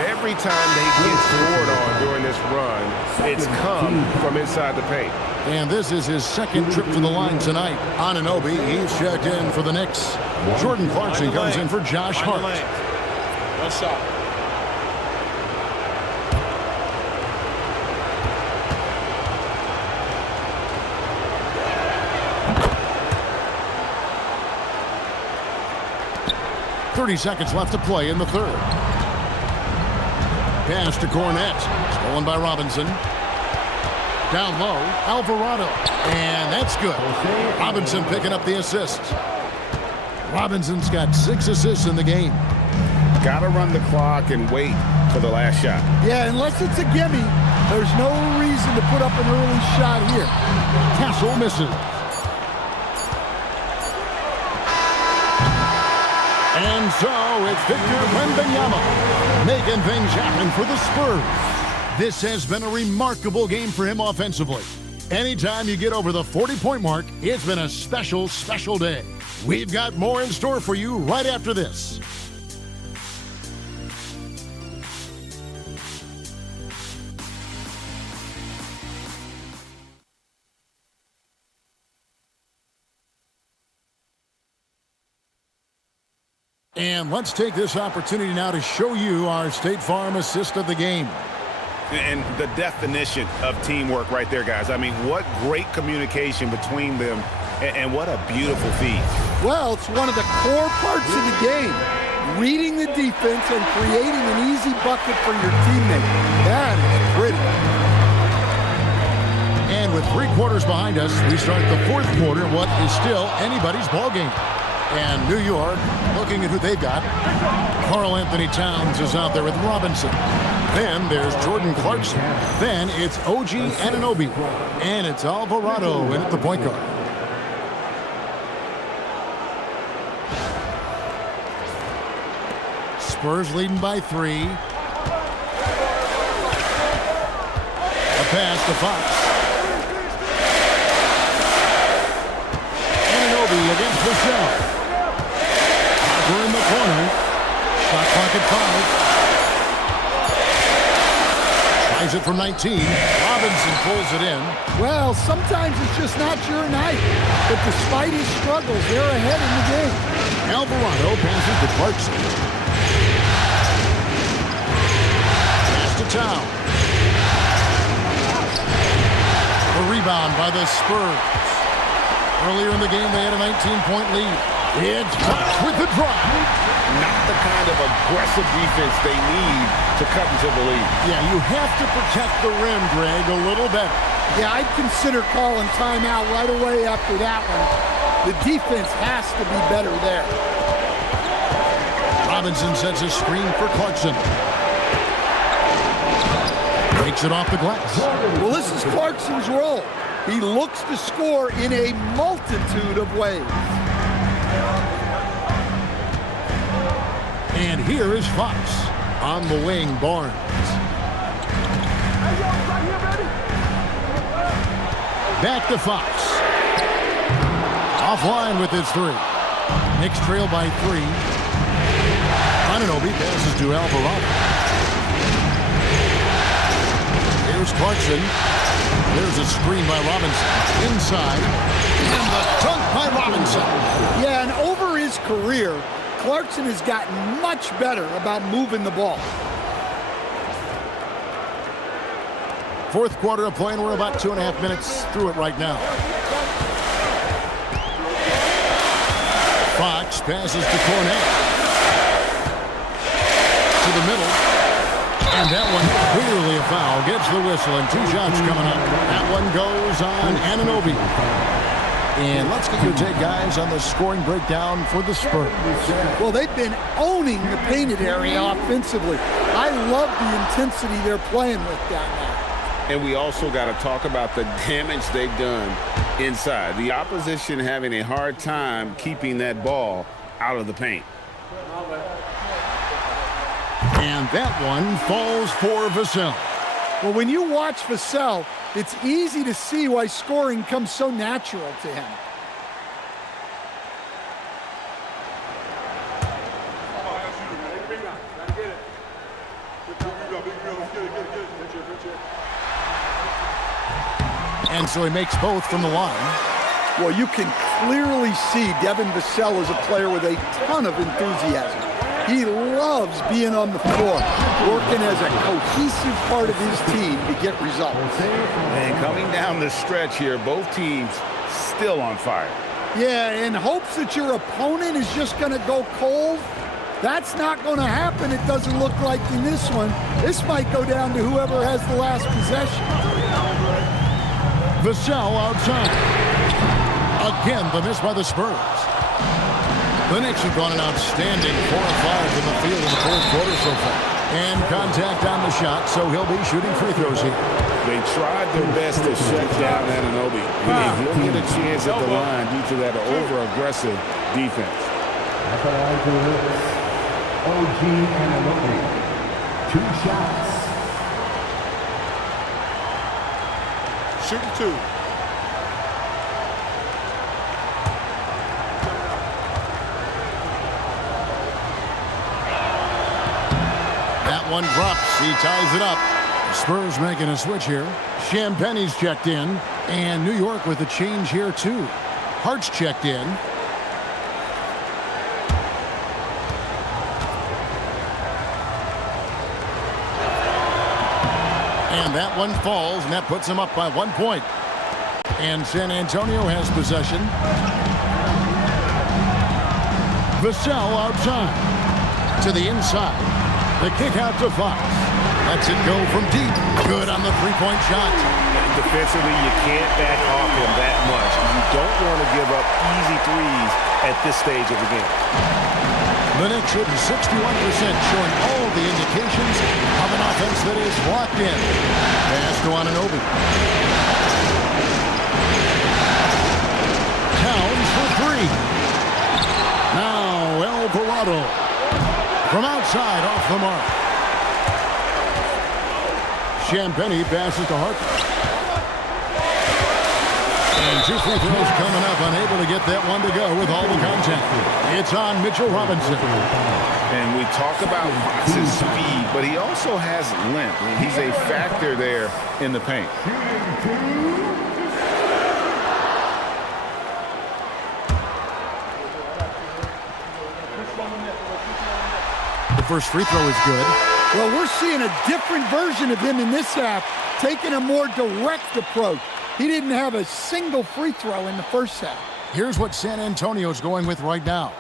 Every time they get scored on during this run, it's come from inside the paint. And this is his second trip to the line tonight. Anunoby, he's checked in for the Knicks. Jordan Clarkson comes in for Josh Hart. One shot. .30 seconds left to play in the third. Pass to Cornette. Stolen by Robinson. Down low, Alvarado. And that's good. Robinson picking up the assist. Robinson's got 6 assists in the game. Got to run the clock and wait for the last shot. Yeah, unless it's a gimme, there's no reason to put up an early shot here. Castle misses. And so it's Victor Wembanyama making things happen for the Spurs. This has been a remarkable game for him offensively. Anytime you get over the 40-point mark, it's been a special, special day. We've got more in store for you right after this. And let's take this opportunity now to show you our State Farm assist of the game. And the definition of teamwork right there, guys. I mean, what great communication between them, and what a beautiful feed. Well, it's one of the core parts of the game. Reading the defense and creating an easy bucket for your teammate. That is pretty. And with 3 quarters behind us, we start the fourth quarter in what is still anybody's ball game. And New York, looking at who they've got. Karl Anthony Towns is out there with Robinson. Then there's Jordan Clarkson. Then it's OG Anunoby. And it's Alvarado in at the point guard. Spurs leading by 3. A pass to Fox. Anunoby against Vassell. We're in the corner. Shot clock at 5. Tries it from 19. Robinson pulls it in. Well, sometimes it's just not your night. But despite his struggles, they're ahead in the game. Alvarado passes to Clarkson. Pass to Town. The rebound by the Spurs. Earlier in the game, they had a 19-point lead. It's Fox with the drive. Not the kind of aggressive defense they need to cut into the lead. Yeah, you have to protect the rim, Greg, a little better. Yeah, I'd consider calling timeout right away after that one. The defense has to be better there. Robinson sets a screen for Clarkson. Breaks it off the glass. Well, this is Clarkson's role. He looks to score in a multitude of ways. And here is Fox on the wing, Barnes. Back to Fox. Offline with his 3. Knicks trail by 3. Anunoby passes to Alvarado. Here's Clarkson. There's a screen by Robinson. Inside. And the dunk by Robinson. Yeah, and over his career, Clarkson has gotten much better about moving the ball. Fourth quarter of play, and we're about 2.5 minutes through it right now. Fox passes to Cornet. To the middle. And that one clearly a foul. Gets the whistle, and 2 shots coming up. That one goes on Anunoby. And let's get your take, guys, on the scoring breakdown for the Spurs. Well, they've been owning the painted area offensively. I love the intensity they're playing with down there. And we also got to talk about the damage they've done inside. The opposition having a hard time keeping that ball out of the paint. And that one falls for Vassell. Well, when you watch Vassell, it's easy to see why scoring comes so natural to him. And so he makes both from the line. Well, you can clearly see Devin Vassell is a player with a ton of enthusiasm. He loves being on the floor, working as a cohesive part of his team to get results. And coming down the stretch here, both teams still on fire. Yeah, in hopes that your opponent is just going to go cold. That's not going to happen, it doesn't look like in this one. This might go down to whoever has the last possession. Vassell outside. Again, the miss by the Spurs. The Knicks have gone an outstanding 4 of 5 in the field in the fourth quarter so far. And contact on the shot, so he'll be shooting free throws here. They tried their best to shut down Anunoby. He'll get a chance at the line due to that over-aggressive defense. At the line for the Knicks, OG Anunoby. 2 shots. Shooting 2. That one drops. He ties it up. The Spurs making a switch here. Champagne's checked in. And New York with a change here, too. Hart's checked in. And that one falls, and that puts him up by 1 point. And San Antonio has possession. Vassell outside. To the inside. The kick out to Fox. Lets it go from deep. Good on the 3-point shot. defensively, you can't back off him that much. You don't want to give up easy threes at this stage of the game. The Knicks shooting 61%, showing all the indications of an offense that is locked in. Pass to Anunoby. Towns for three. Now Alvarado from outside off the mark. Champagnie passes to Harper. And 2 free throws coming up, unable to get that one to go with all the contact. It's on Mitchell Robinson. And we talk about Fox's speed, but he also has length. He's a factor there in the paint. The first free throw is good. Well, we're seeing a different version of him in this half, taking a more direct approach. He didn't have a single free throw in the first half. Here's what San Antonio's going with right now.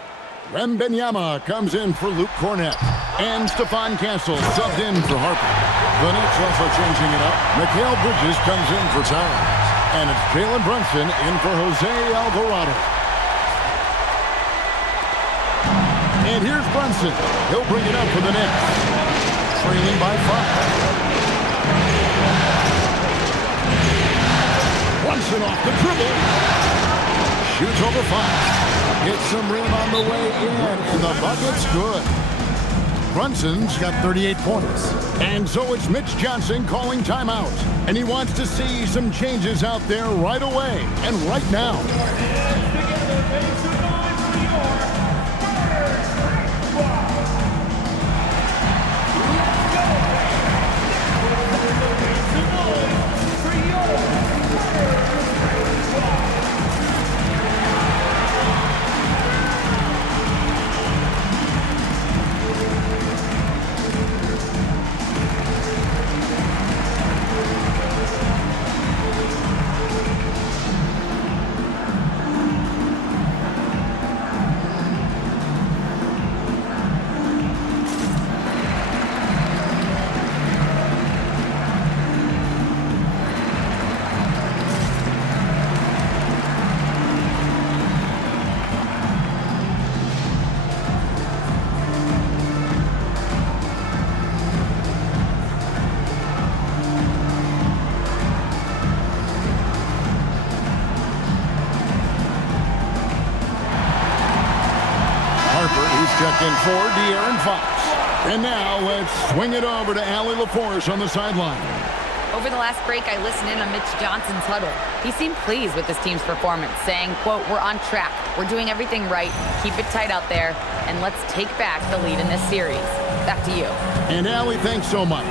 Wembanyama comes in for Luke Cornett. And Stephon Castle subbed in for Harper. The Knicks also changing it up. Mikal Bridges comes in for Towns. And it's Jalen Brunson in for Jose Alvarado. And here's Brunson. He'll bring it up for the Knicks. Trailing by 5. Brunson off the dribble. Shoots over 5. Gets some rim on the way in, and the bucket's good. Brunson's got 38 points. And so it's Mitch Johnson calling timeout. And he wants to see some changes out there right away and right now. Checked in for De'Aaron Fox. And now let's swing it over to Allie LaForce on the sideline. Over the last break, I listened in on Mitch Johnson's huddle. He seemed pleased with his team's performance, saying, quote, "We're on track. We're doing everything right. Keep it tight out there, and let's take back the lead in this series." Back to you. And Allie, thanks so much.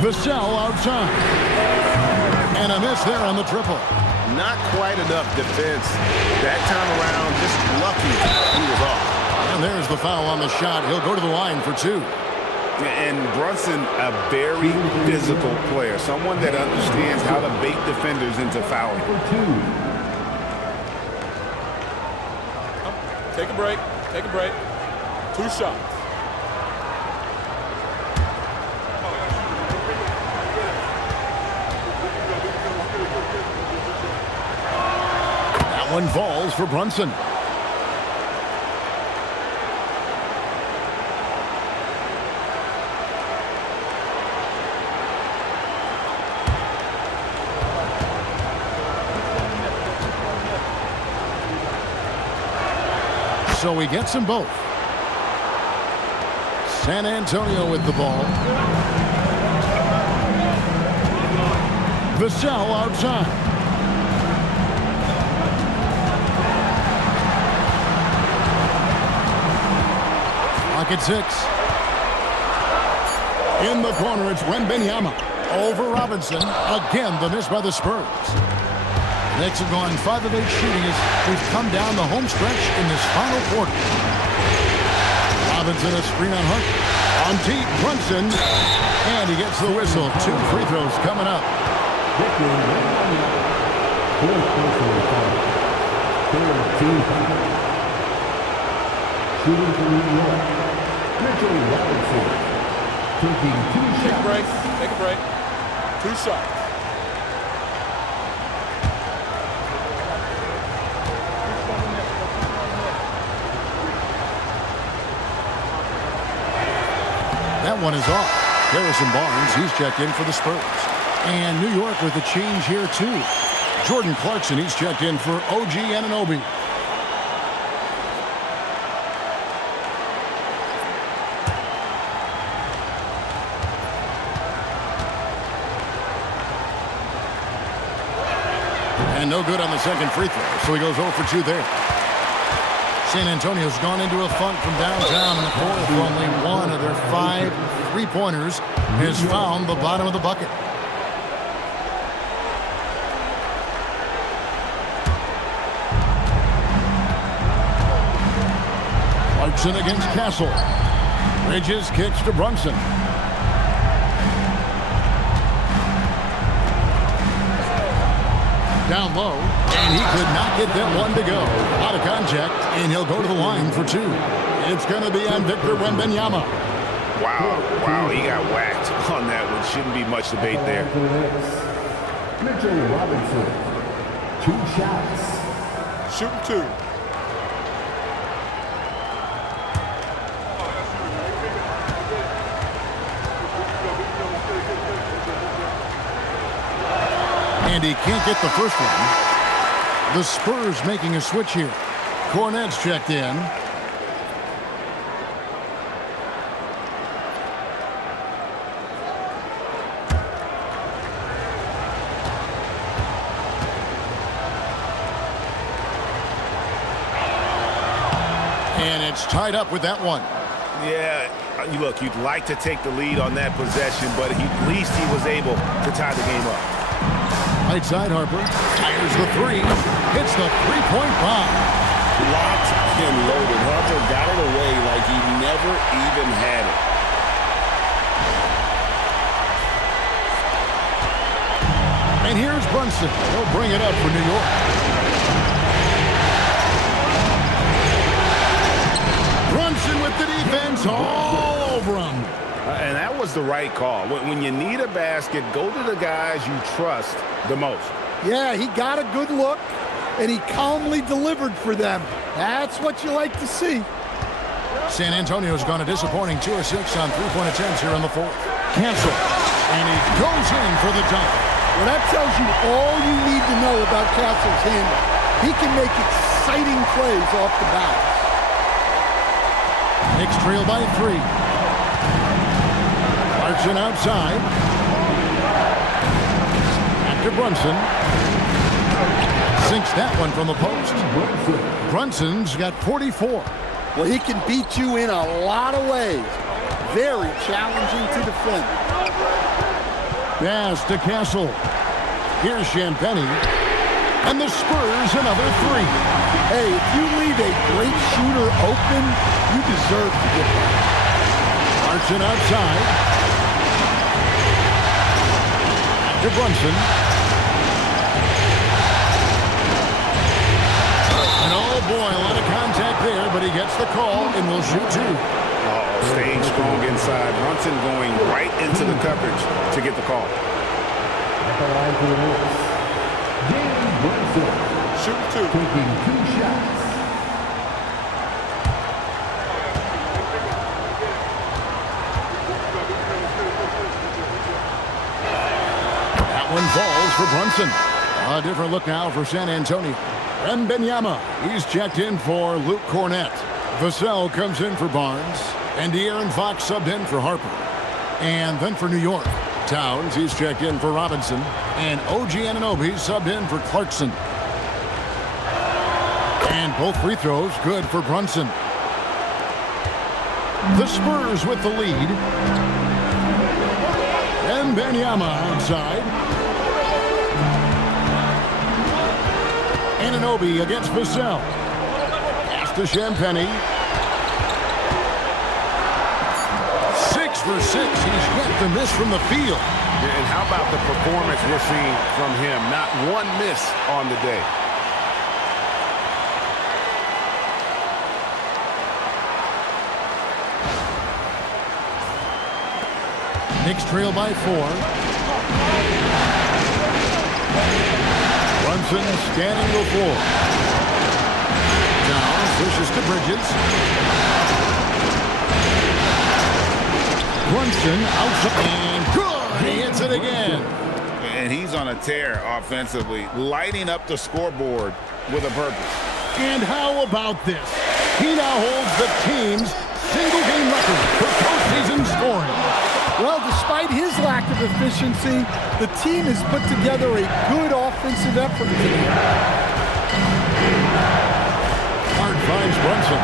Vassell outside. And a miss there on the triple. Not quite enough defense that time around. Just lucky he was off. And there's the foul on the shot. He'll go to the line for 2. And Brunson, a very physical player. Someone that understands how to bait defenders into fouling. Take a break. Take a break. 2 shots. One falls for Brunson. So he gets them both. San Antonio with the ball. Vassell outside. At 6. In the corner, it's Wembanyama. Over Robinson. Again, the miss by the Spurs. The Knicks have gone 5 of 8 shooting as we've come down the home stretch in this final quarter. Robinson a screen on Hunt. On deep, Brunson. And he gets the whistle. 2 free throws coming up. Shooting for New York. Mitchell Robinson. taking 2 Take a break. shots. Take a break. 2 shots. That one is off. Harrison Barnes, he's checked in for the Spurs. And New York with a change here, too. Jordan Clarkson, he's checked in for OG Anunoby. And no good on the second free throw, so he goes 0 for 2 there. San Antonio's gone into a funk from downtown in the fourth. Only one of their 5 three-pointers has found the bottom of the bucket. Clarkson against Castle. Bridges kicks to Brunson. Down low, and he could not get that one to go. Out of contact, and he'll go to the line for 2. It's going to be on Victor Wembanyama. Wow, he got whacked on that one. Shouldn't be much debate there. Mitchell Robinson, 2 shots. Shooting 2. And he can't get the first one. The Spurs making a switch here. Cornette's checked in. And it's tied up with that one. Yeah, look, you'd like to take the lead on that possession, but at least he was able to tie the game up. Right side, Harper fires the 3, hits the three-point bomb. Locked and loaded. Harper got it away like he never even had it. And here's Brunson. He'll bring it up for New York. Brunson with the defense all over him. And that was the right call. When you need a basket, go to the guys you trust the most. Yeah, he got a good look, and he calmly delivered for them. That's what you like to see. San Antonio's gone a disappointing 2 of 6 on three-point attempts here in the fourth. Cancel. And he goes in for the dunk. Well, that tells you all you need to know about Castle's handle. He can make exciting plays off the bounce. Knicks trail by 3. Clarkson outside. After Brunson. Sinks that one from the post. Brunson's got 44. Well, he can beat you in a lot of ways. Very challenging to defend. Pass to Castle. Here's Champagnie. And the Spurs another 3. Hey, if you leave a great shooter open, you deserve to get that. Clarkson outside. To Brunson. And oh boy, a lot of contact there, but he gets the call and will shoot 2. Staying strong inside. Brunson going right into the coverage to get the call. At the line for the Knicks, Jalen Brunson, Shooting 2. taking 2 shots. One falls for Brunson. A different look now for San Antonio. Wembanyama, he's checked in for Luke Cornett. Vassell comes in for Barnes. And De'Aaron Fox subbed in for Harper. And then for New York, Towns, he's checked in for Robinson. And OG Anunoby subbed in for Clarkson. And both free throws good for Brunson. The Spurs with the lead. Wembanyama outside. Anunoby against Vassell. Pass to Champagnie. 6 for 6. He's yet to miss from the field. And how about the performance we're seeing from him? Not one miss on the day. Knicks trail by 4. Brunson scanning the floor. Now pushes to Bridges. Brunson outside and good. He hits it again. And he's on a tear offensively, lighting up the scoreboard with a purpose. And how about this? He now holds the team's single-game record for postseason scoring. Well, despite his lack of efficiency, the team has put together a good offensive effort today. Hart finds Brunson.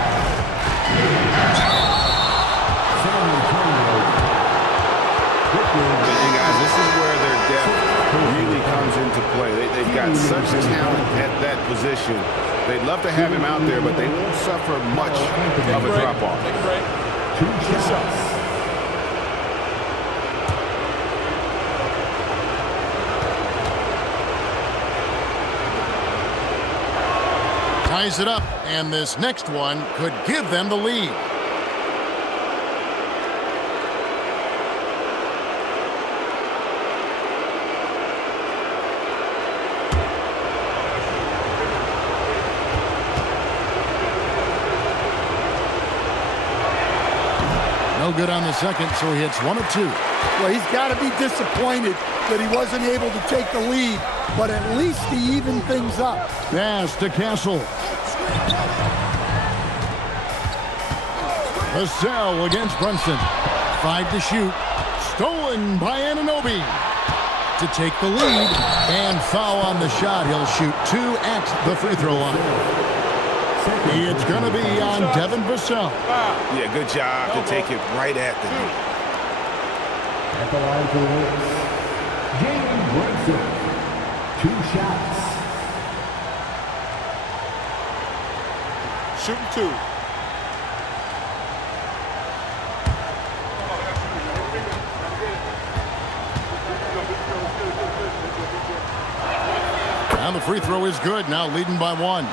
And guys, this is where their depth really comes into play. They've got such talent at that position. They'd love to have him out there, but they won't suffer much of a drop-off. Take a break. 2 shots. Ties it up, and this next one could give them the lead. No good on the second, so he hits 1 of 2. Well, he's got to be disappointed that he wasn't able to take the lead, but at least he evened things up. Pass to Castle. Vassell against Brunson. 5 to shoot. Stolen by Anunoby. To take the lead and foul on the shot. He'll shoot 2 at the free throw line. It's going to be on Devin Vassell. Yeah, good job to take it right at the knee. At the line for Knicks, Jalen Brunson. 2 shots. Shooting 2. And the free throw is good. Now leading by 1.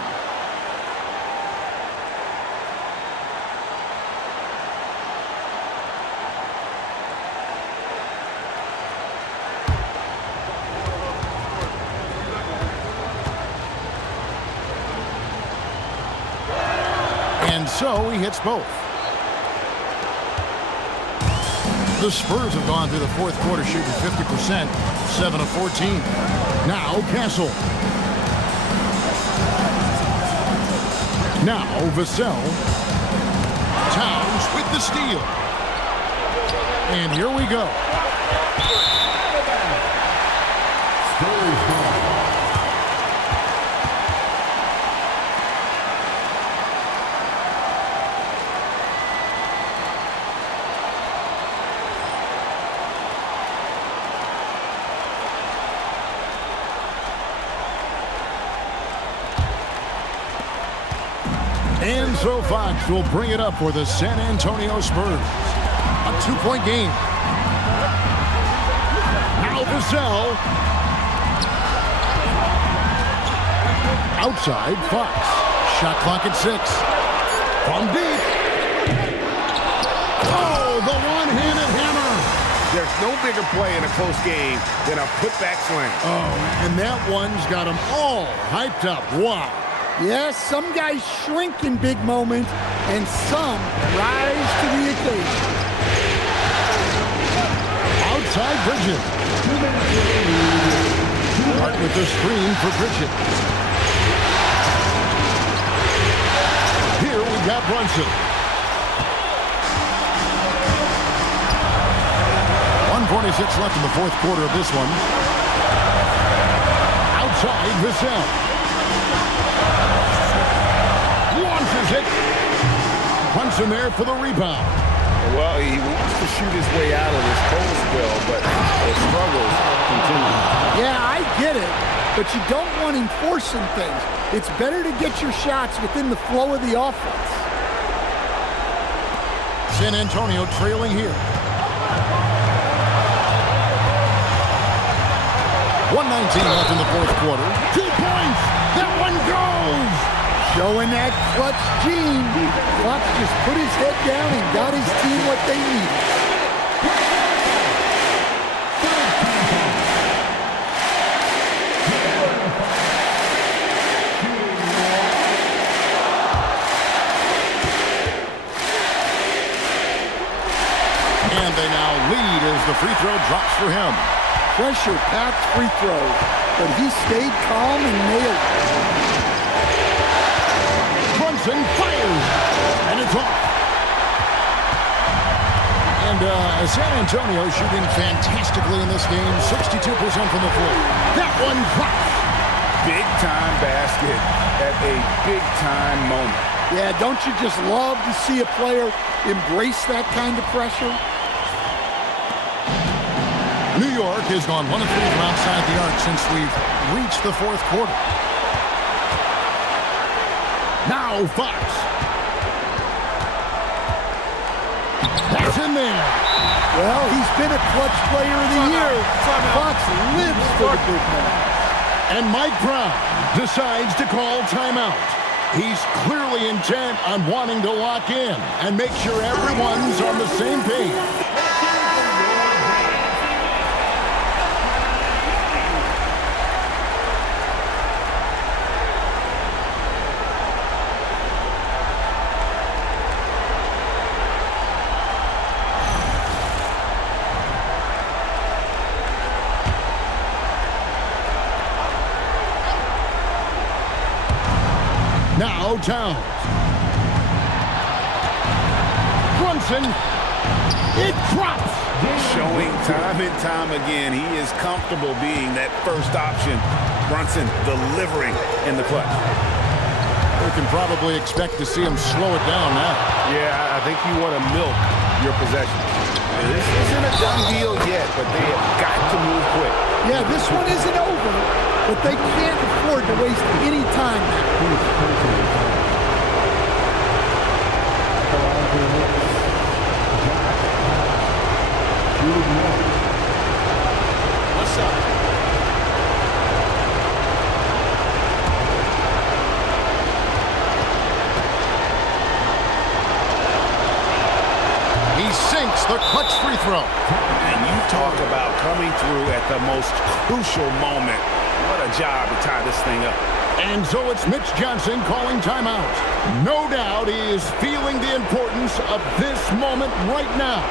And so he hits both. The Spurs have gone through the fourth quarter shooting 50%, 7 of 14. Now Castle. Now Vassell. Towns with the steal. And here we go. Spurs ball. And so Fox will bring it up for the San Antonio Spurs. A 2-point game. Now Vassell. Outside, Fox. Shot clock at 6. From deep. Oh, the one-handed hammer. There's no bigger play in a close game than a putback slam. Oh, and that one's got them all hyped up. Wow. Yes, some guys shrink in big moments, and some rise to the occasion. Outside Bridges. Hart with the screen for Bridges. Here we got Brunson. 1:46 left in the fourth quarter of this one. Outside Vassell. Launches it. Brunson there for the rebound. Well, he wants to shoot his way out of this cold spell, but the struggles continue. Yeah, I get it, but you don't want him forcing things. It's better to get your shots within the flow of the offense. San Antonio trailing here. 1:19 left in the fourth quarter. 2 points. That one goes. Showing that clutch gene. Fox just put his head down and got his team what they needed. free throw drops for him. Pressure-packed free throw, but he stayed calm and nailed it. Brunson fires, and it's off. And San Antonio shooting fantastically in this game, 62% from the floor. That one drops. Big-time basket at a big-time moment. Yeah, don't you just love to see a player embrace that kind of pressure? New York has gone 1 of 3 from outside the arc since we've reached the fourth quarter. Now Fox. That's in there. Well, he's been a clutch player of the year. Fox lives for the big man. And Mike Brown decides to call timeout. He's clearly intent on wanting to lock in and make sure everyone's on the same page. Now Towns. Brunson. It drops. Showing time and time again, he is comfortable being that first option. Brunson delivering in the clutch. We can probably expect to see him slow it down now. Yeah, I think you want to milk your possession. This isn't a done deal yet, but they have got to move quick. Yeah, this one isn't over, but they can't afford to waste any time now. What's up? He sinks the clutch free throw. And you talk about coming through at the most crucial moment. What a job to tie this thing up. And so it's Mitch Johnson calling timeout. No doubt he is feeling the importance of this moment right now.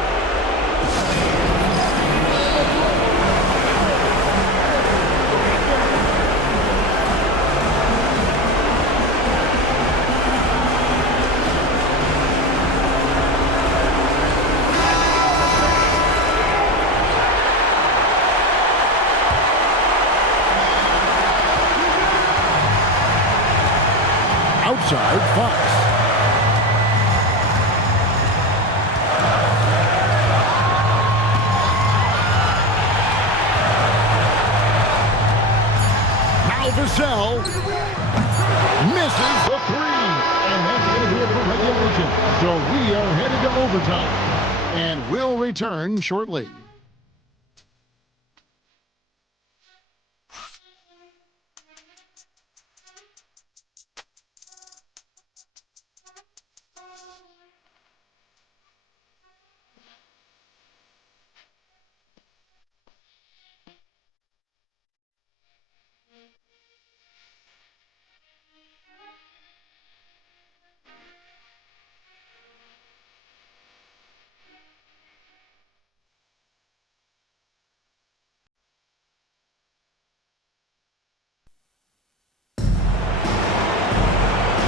Outside Fox. Now Vassell misses the three. And that's going to be it for regulation. So we are headed to overtime. And we'll return shortly.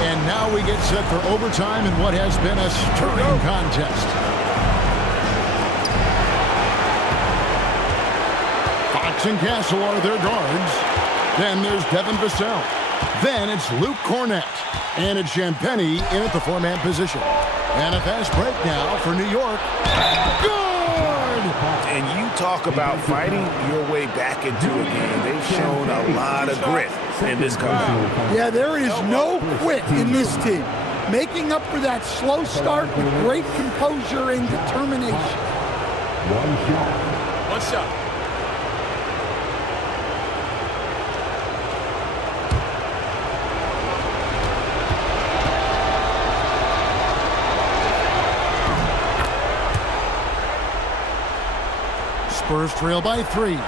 And now we get set for overtime in what has been a stirring contest. Fox and Castle are their guards. Then there's Devin Vassell. Then it's Luke Cornett. And it's Champagnie in at the four-man position. And a fast break now for New York. Good! And you talk about fighting your way back into a game. They've shown a lot of grit in this comeback. Yeah, there is no quit in this team. Making up for that slow start with great composure and determination. One shot. Spurs trail by 3.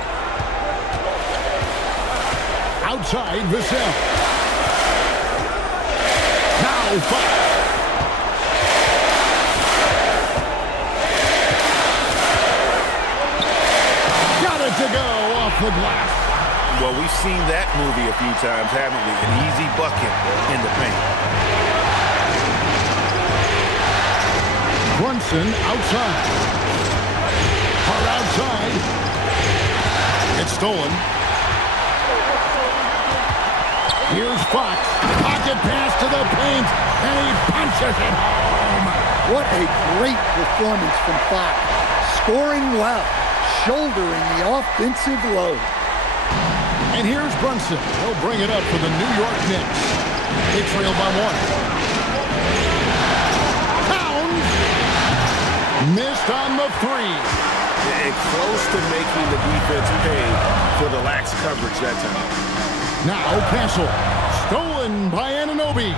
Outside Vassell. Now Fox. We've seen that movie a few times, haven't we? An easy bucket in the paint. Brunson outside. Hard outside. It's stolen. Here's Fox. Pocket pass to the paint, and he punches it home. What a great performance from Fox. Scoring well, shouldering the offensive load. And here's Brunson. He'll bring it up for the New York Knicks. They trail by 1. Towns missed on the 3. It's close to making the defense pay for the lax coverage that time. Now Castle. Stolen by Anunoby.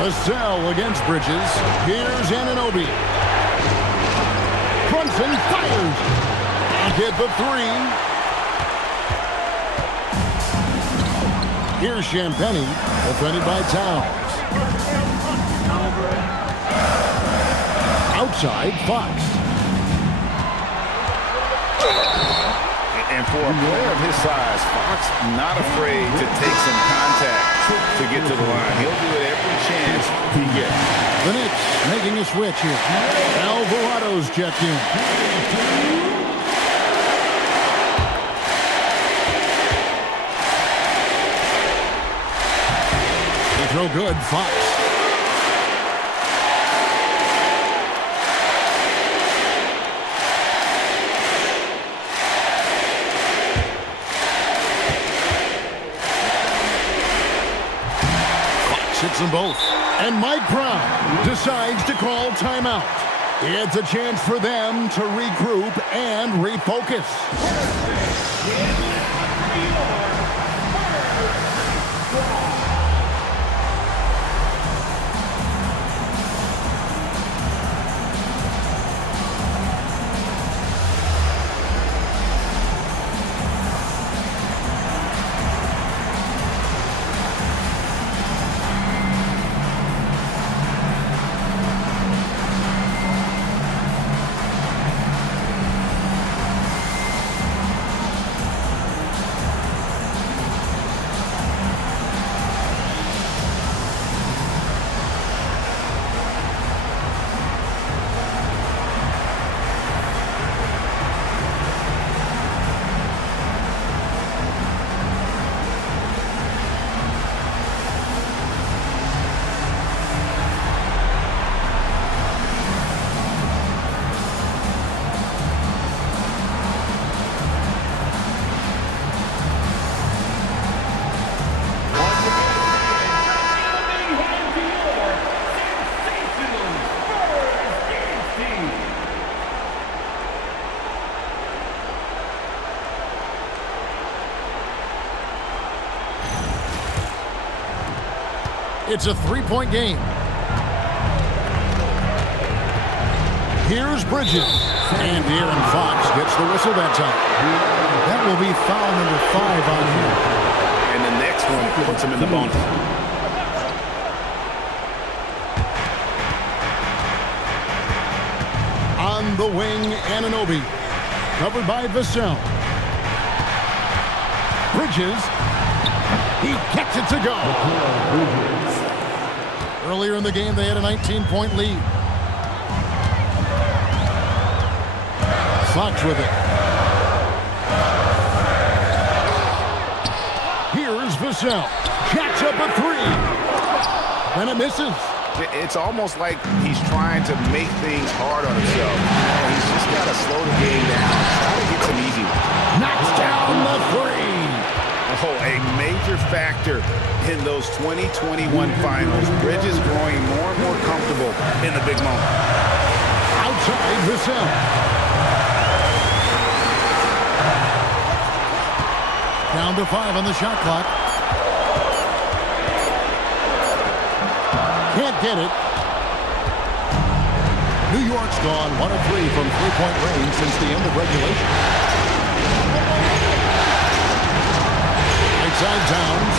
Vassell against Bridges. Here's Anunoby. Brunson fires. And hit the 3. Here's Champagny. Defended by Towns. Outside, Fox. And for a player of his size, Fox not afraid to take some contact to get to the line. He'll do it every chance he gets. The Knicks making a switch here. Alvarado's checked in. They throw good, Fox. Hits them both. And Mike Brown decides to call timeout. It's a chance for them to regroup and refocus. It's a three-point game. Here's Bridges. And De'Aaron Fox gets the whistle that time. That will be foul number 5 on him. And the next one puts him in the bonus. On the wing, Anunoby. Covered by Vassell. Bridges. He gets it to go. Earlier in the game, they had a 19-point lead. Fox with it. Here's Vassell. Jacks up a 3. And it misses. It's almost like he's trying to make things hard on himself. He's just got to slow the game down. Try to get some easy ones. Knocks down the 3. Oh, a major factor in those 2021 finals. Bridges growing more and more comfortable in the big moment. Outside Vassell. Down to 5 on the shot clock. Can't get it. New York's gone 1 of 3 from three-point range since the end of regulation. Outside Towns.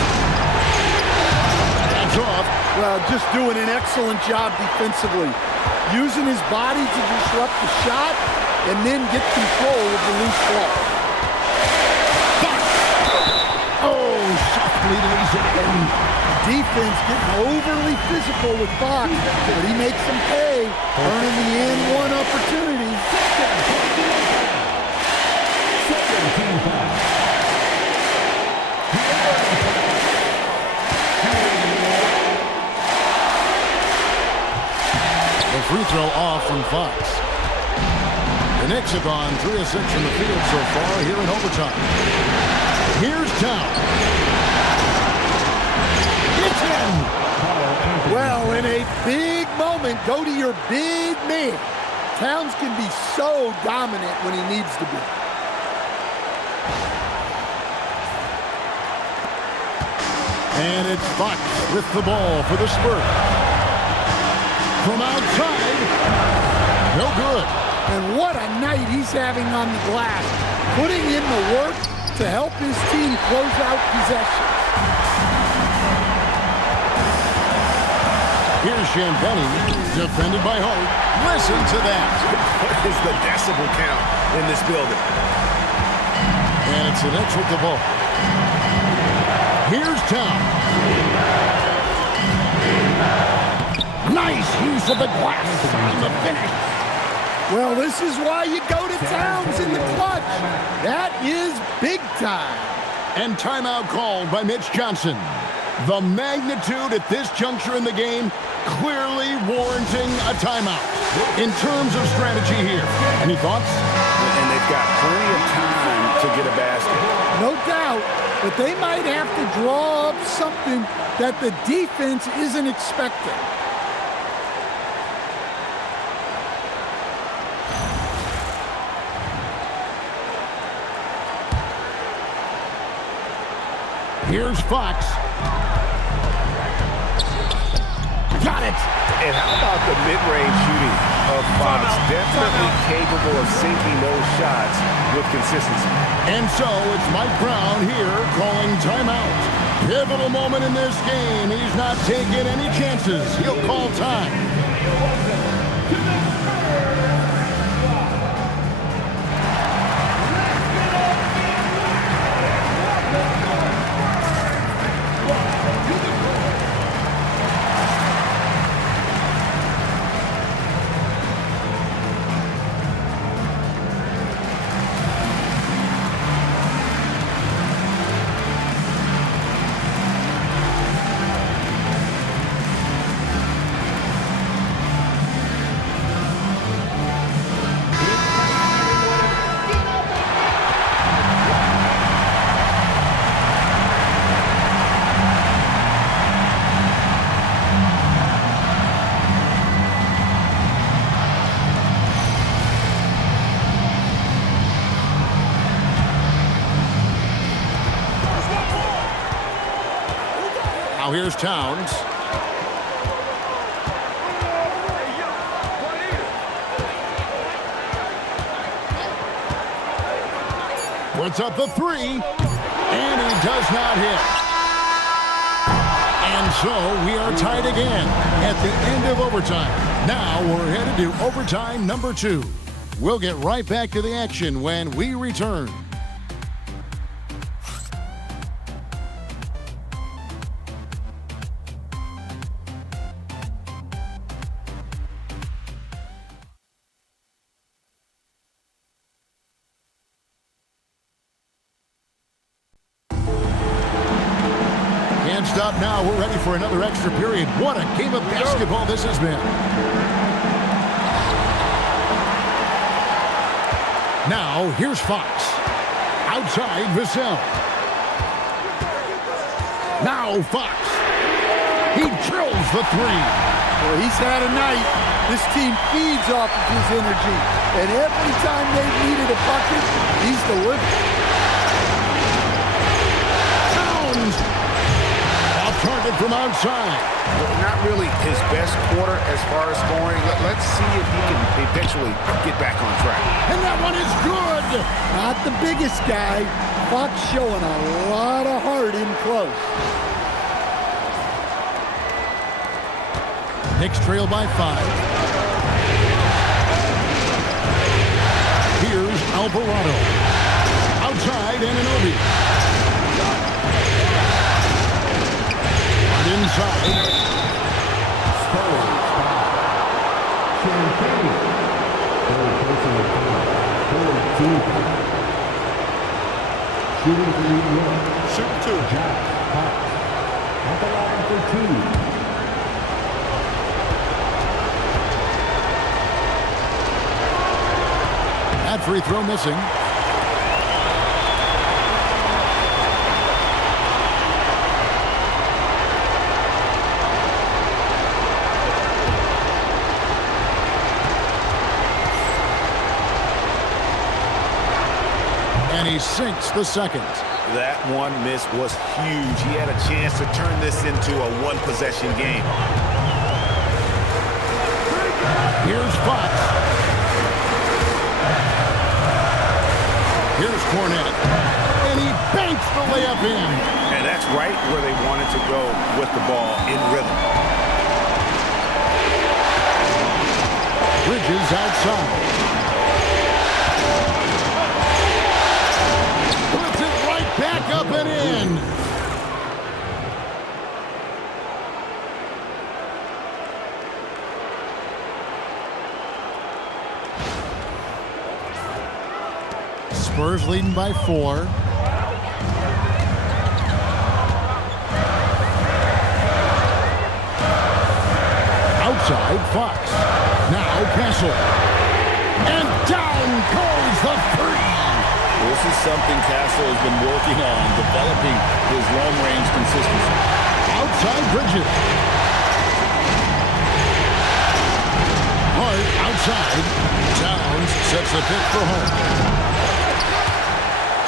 That's off. Well, just doing an excellent job defensively. Using his body to disrupt the shot and then get control of the loose ball. Oh, softly lays it in. Defense getting overly physical with Fox, but he makes them pay, earning the and one opportunity. The free throw off from Fox. The Knicks have gone 3 of 6 from the field so far here in overtime. Here's Town. It's in. Well, in a big moment, go to your big man. Towns can be so dominant when he needs to be. And it's Fox with the ball for the Spurs. From outside, no good. And what a night he's having on the glass, putting in the work to help his team close out possessions. Here's Champagny, defended by Hope. Listen to that. What is the decibel count in this building? And it's the Knicks with the ball. Here's Town. Nice use of the glass on the finish. Well, this is why you go to Towns in the clutch. That is big time. And timeout called by Mitch Johnson. The magnitude at this juncture in the game clearly warranting a timeout. In terms of strategy here, any thoughts? And they've got plenty of time to get a basket. No doubt, but they might have to draw up something that the defense isn't expecting. Here's Fox. Got it. And how about the mid-range shooting of Fox? Definitely capable of sinking those shots with consistency. And so it's Mike Brown here calling timeout. Pivotal moment in this game. He's not taking any chances. He'll call time. Now here's Towns. Puts up the three, and he does not hit. And so we are tied again at the end of overtime. Now we're headed to overtime number 2. We'll get right back to the action when we return. Stop now. We're ready for another extra period. What a game of basketball this has been. Now, here's Fox. Outside Vassell. Now Fox. He drills the three. Well, he's had a night. This team feeds off of his energy. And every time they've needed a bucket, he's delivered. Target from outside. Well, not really his best quarter as far as scoring. Let's see if he can eventually get back on track. And that one is good. Not the biggest guy. Fox showing a lot of heart in close. Knicks trail by 5. Alvarado. Outside, Anunoby. On inside. Spurs foul. Champagne. Third personal foul. 14. Shooting for New York. Shoot two. Jack Fox. At the line for two. That free throw missing. And he sinks the second. That one miss was huge. He had a chance to turn this into a one-possession game. Here's Fox. Here's Cornette. And he banks the layup in. And that's right where they wanted to go with the ball in rhythm. Bridges outside. Puts it right back up and in. Spurs leading by 4. Outside, Fox. Now Castle. And down goes the three. This is something Castle has been working on, developing his long-range consistency. Outside Bridges. Hart outside. Towns sets the pick for Hart.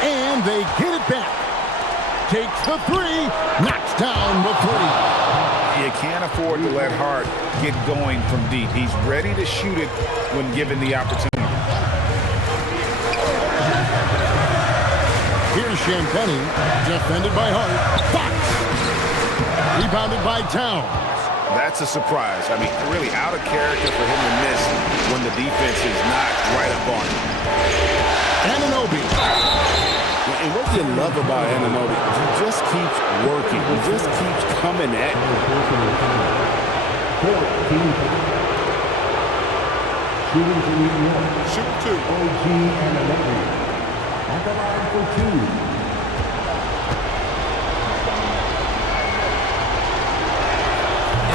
And they get it back. Takes the three. Knocks down the three. You can't afford to let Hart get going from deep. He's ready to shoot it when given the opportunity. Here's Champagne. Defended by Hart. Fox. Rebounded by Towns. That's a surprise. I mean, really out of character for him to miss when the defense is not right up on him. Anunoby. And what you love about Anunoby, he just keeps working. He just keeps coming at you. 14. Shooting for New York. Shoot two. OG Anunoby. At the line for two.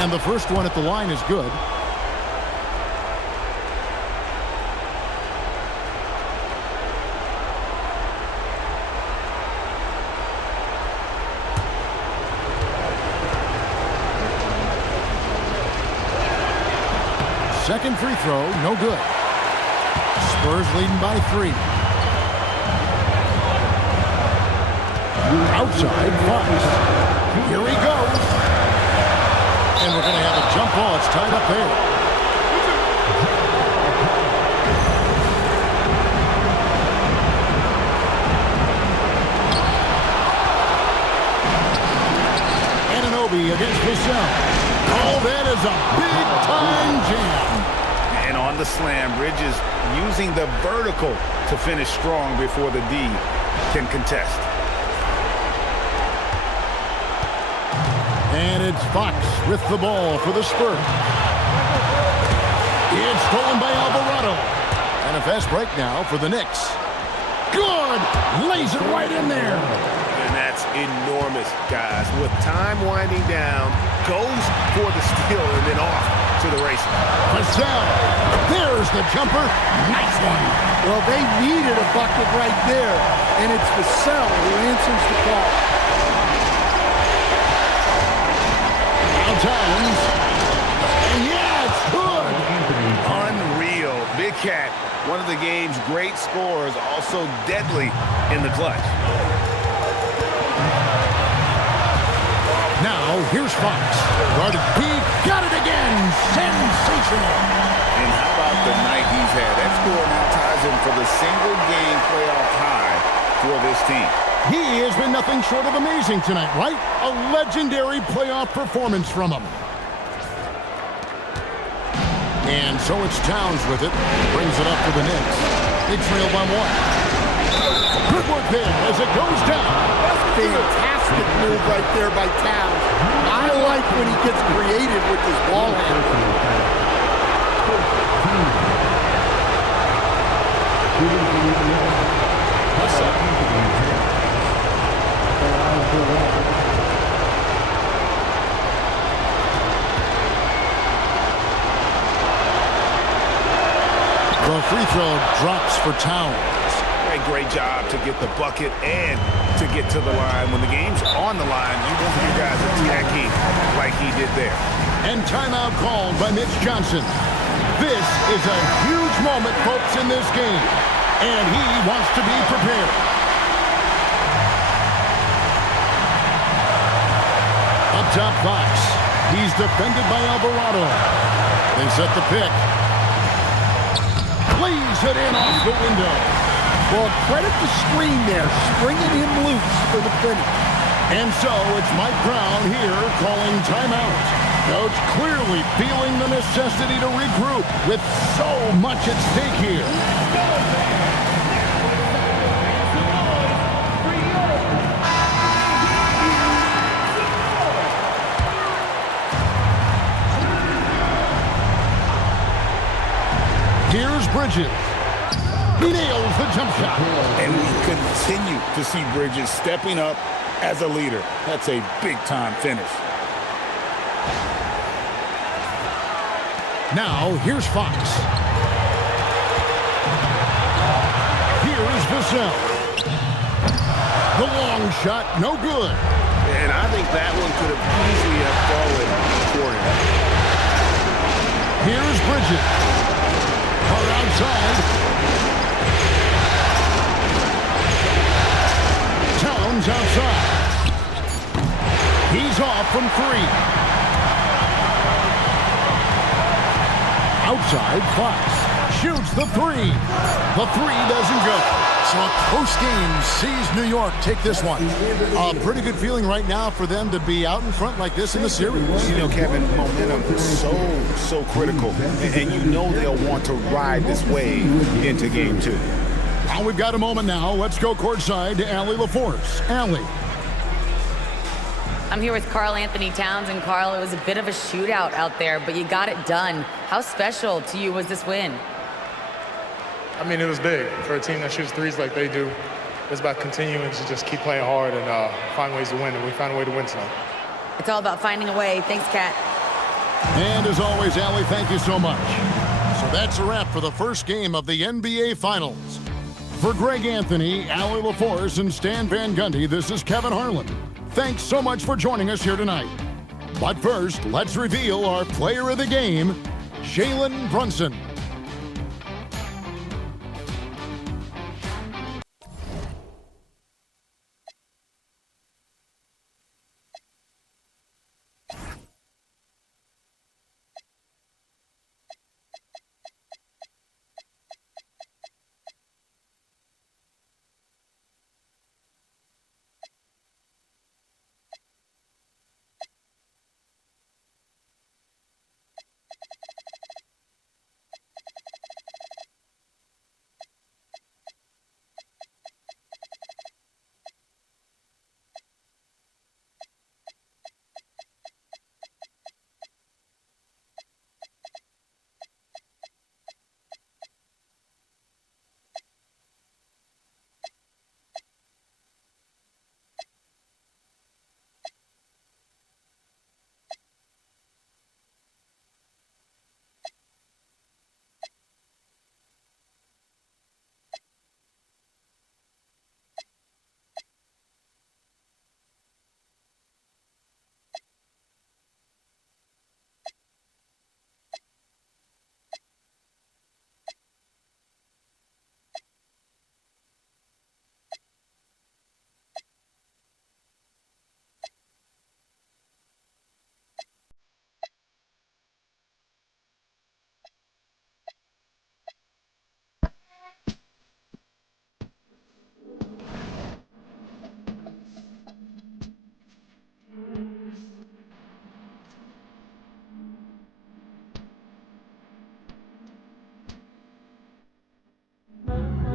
And the first one at the line is good. Second free throw, no good. Spurs leading by 3. Outside, Fox. Here he goes. And we're going to have a jump ball. It's tied up there. Anunoby against Vassell. Oh, that is a big-time jam. And on the slam, Bridges using the vertical to finish strong before the D can contest. And it's Fox with the ball for the Spurs. It's stolen by Alvarado. And a fast break now for the Knicks. Good! Lays it right in there. And that's enormous, guys. With time winding down, goes for the steal and then off to the races. Vassell. There's the jumper. Nice one. Well, they needed a bucket right there, and it's Vassell who answers the call. Towns. Yeah, it's good. Unreal. Big Cat, one of the game's great scorers, also deadly in the clutch. Now, here's Fox. Guarded B. Got it again. Sensational. And how about the night he's had? That score now ties him for the single-game playoff high for this team. He has been nothing short of amazing tonight, right? A legendary playoff performance from him. And so it's Towns with it. Brings it up for the Knicks. They trail by 1. Good work there as it goes down. Fantastic move right there by Towns. I like when he gets creative with his ball handling. The free throw drops for Towns. Great job to get the bucket and to get to the line. When the game's on the line, you want your guys attacking like he did there. And timeout called by Mitch Johnson. This is a huge moment, folks, in this game. And he wants to be prepared. Up top, Fox. He's defended by Alvarado. They set the pick. Lays it in off the window. Well, credit the screen there, springing him loose for the finish. And so it's Mike Brown here calling timeout. Coach clearly feeling the necessity to regroup with so much at stake here. Here's Bridges. He nails the jump shot. And we continue to see Bridges stepping up as a leader. That's a big-time finish. Now, here's Fox. Here's Vassell. The long shot, no good. And I think that one could have easily have fallen for him. Here's Bridges. Far outside. Towns outside. He's off from 3. Outside, Fox shoots the 3. The 3 doesn't go. So a close game sees New York take this one. A pretty good feeling right now for them to be out in front like this in the series. You know, Kevin, momentum is so critical. And you know they'll want to ride this wave into game 2. Well, we've got a moment now. Let's go courtside to Allie LaForce. Allie. I'm here with Karl Anthony Towns, and Karl, it was a bit of a shootout out there, but you got it done. How special to you was this win? I mean, it was big. For a team that shoots threes like they do, it's about continuing to just keep playing hard and find ways to win, and we found a way to win tonight. It's all about finding a way. Thanks, Kat. And as always, Allie, thank you so much. So that's a wrap for the first game of the NBA Finals. For Greg Anthony, Allie LaForce, and Stan Van Gundy, this is Kevin Harlan. Thanks so much for joining us here tonight. But first, let's reveal our player of the game, Jalen Brunson.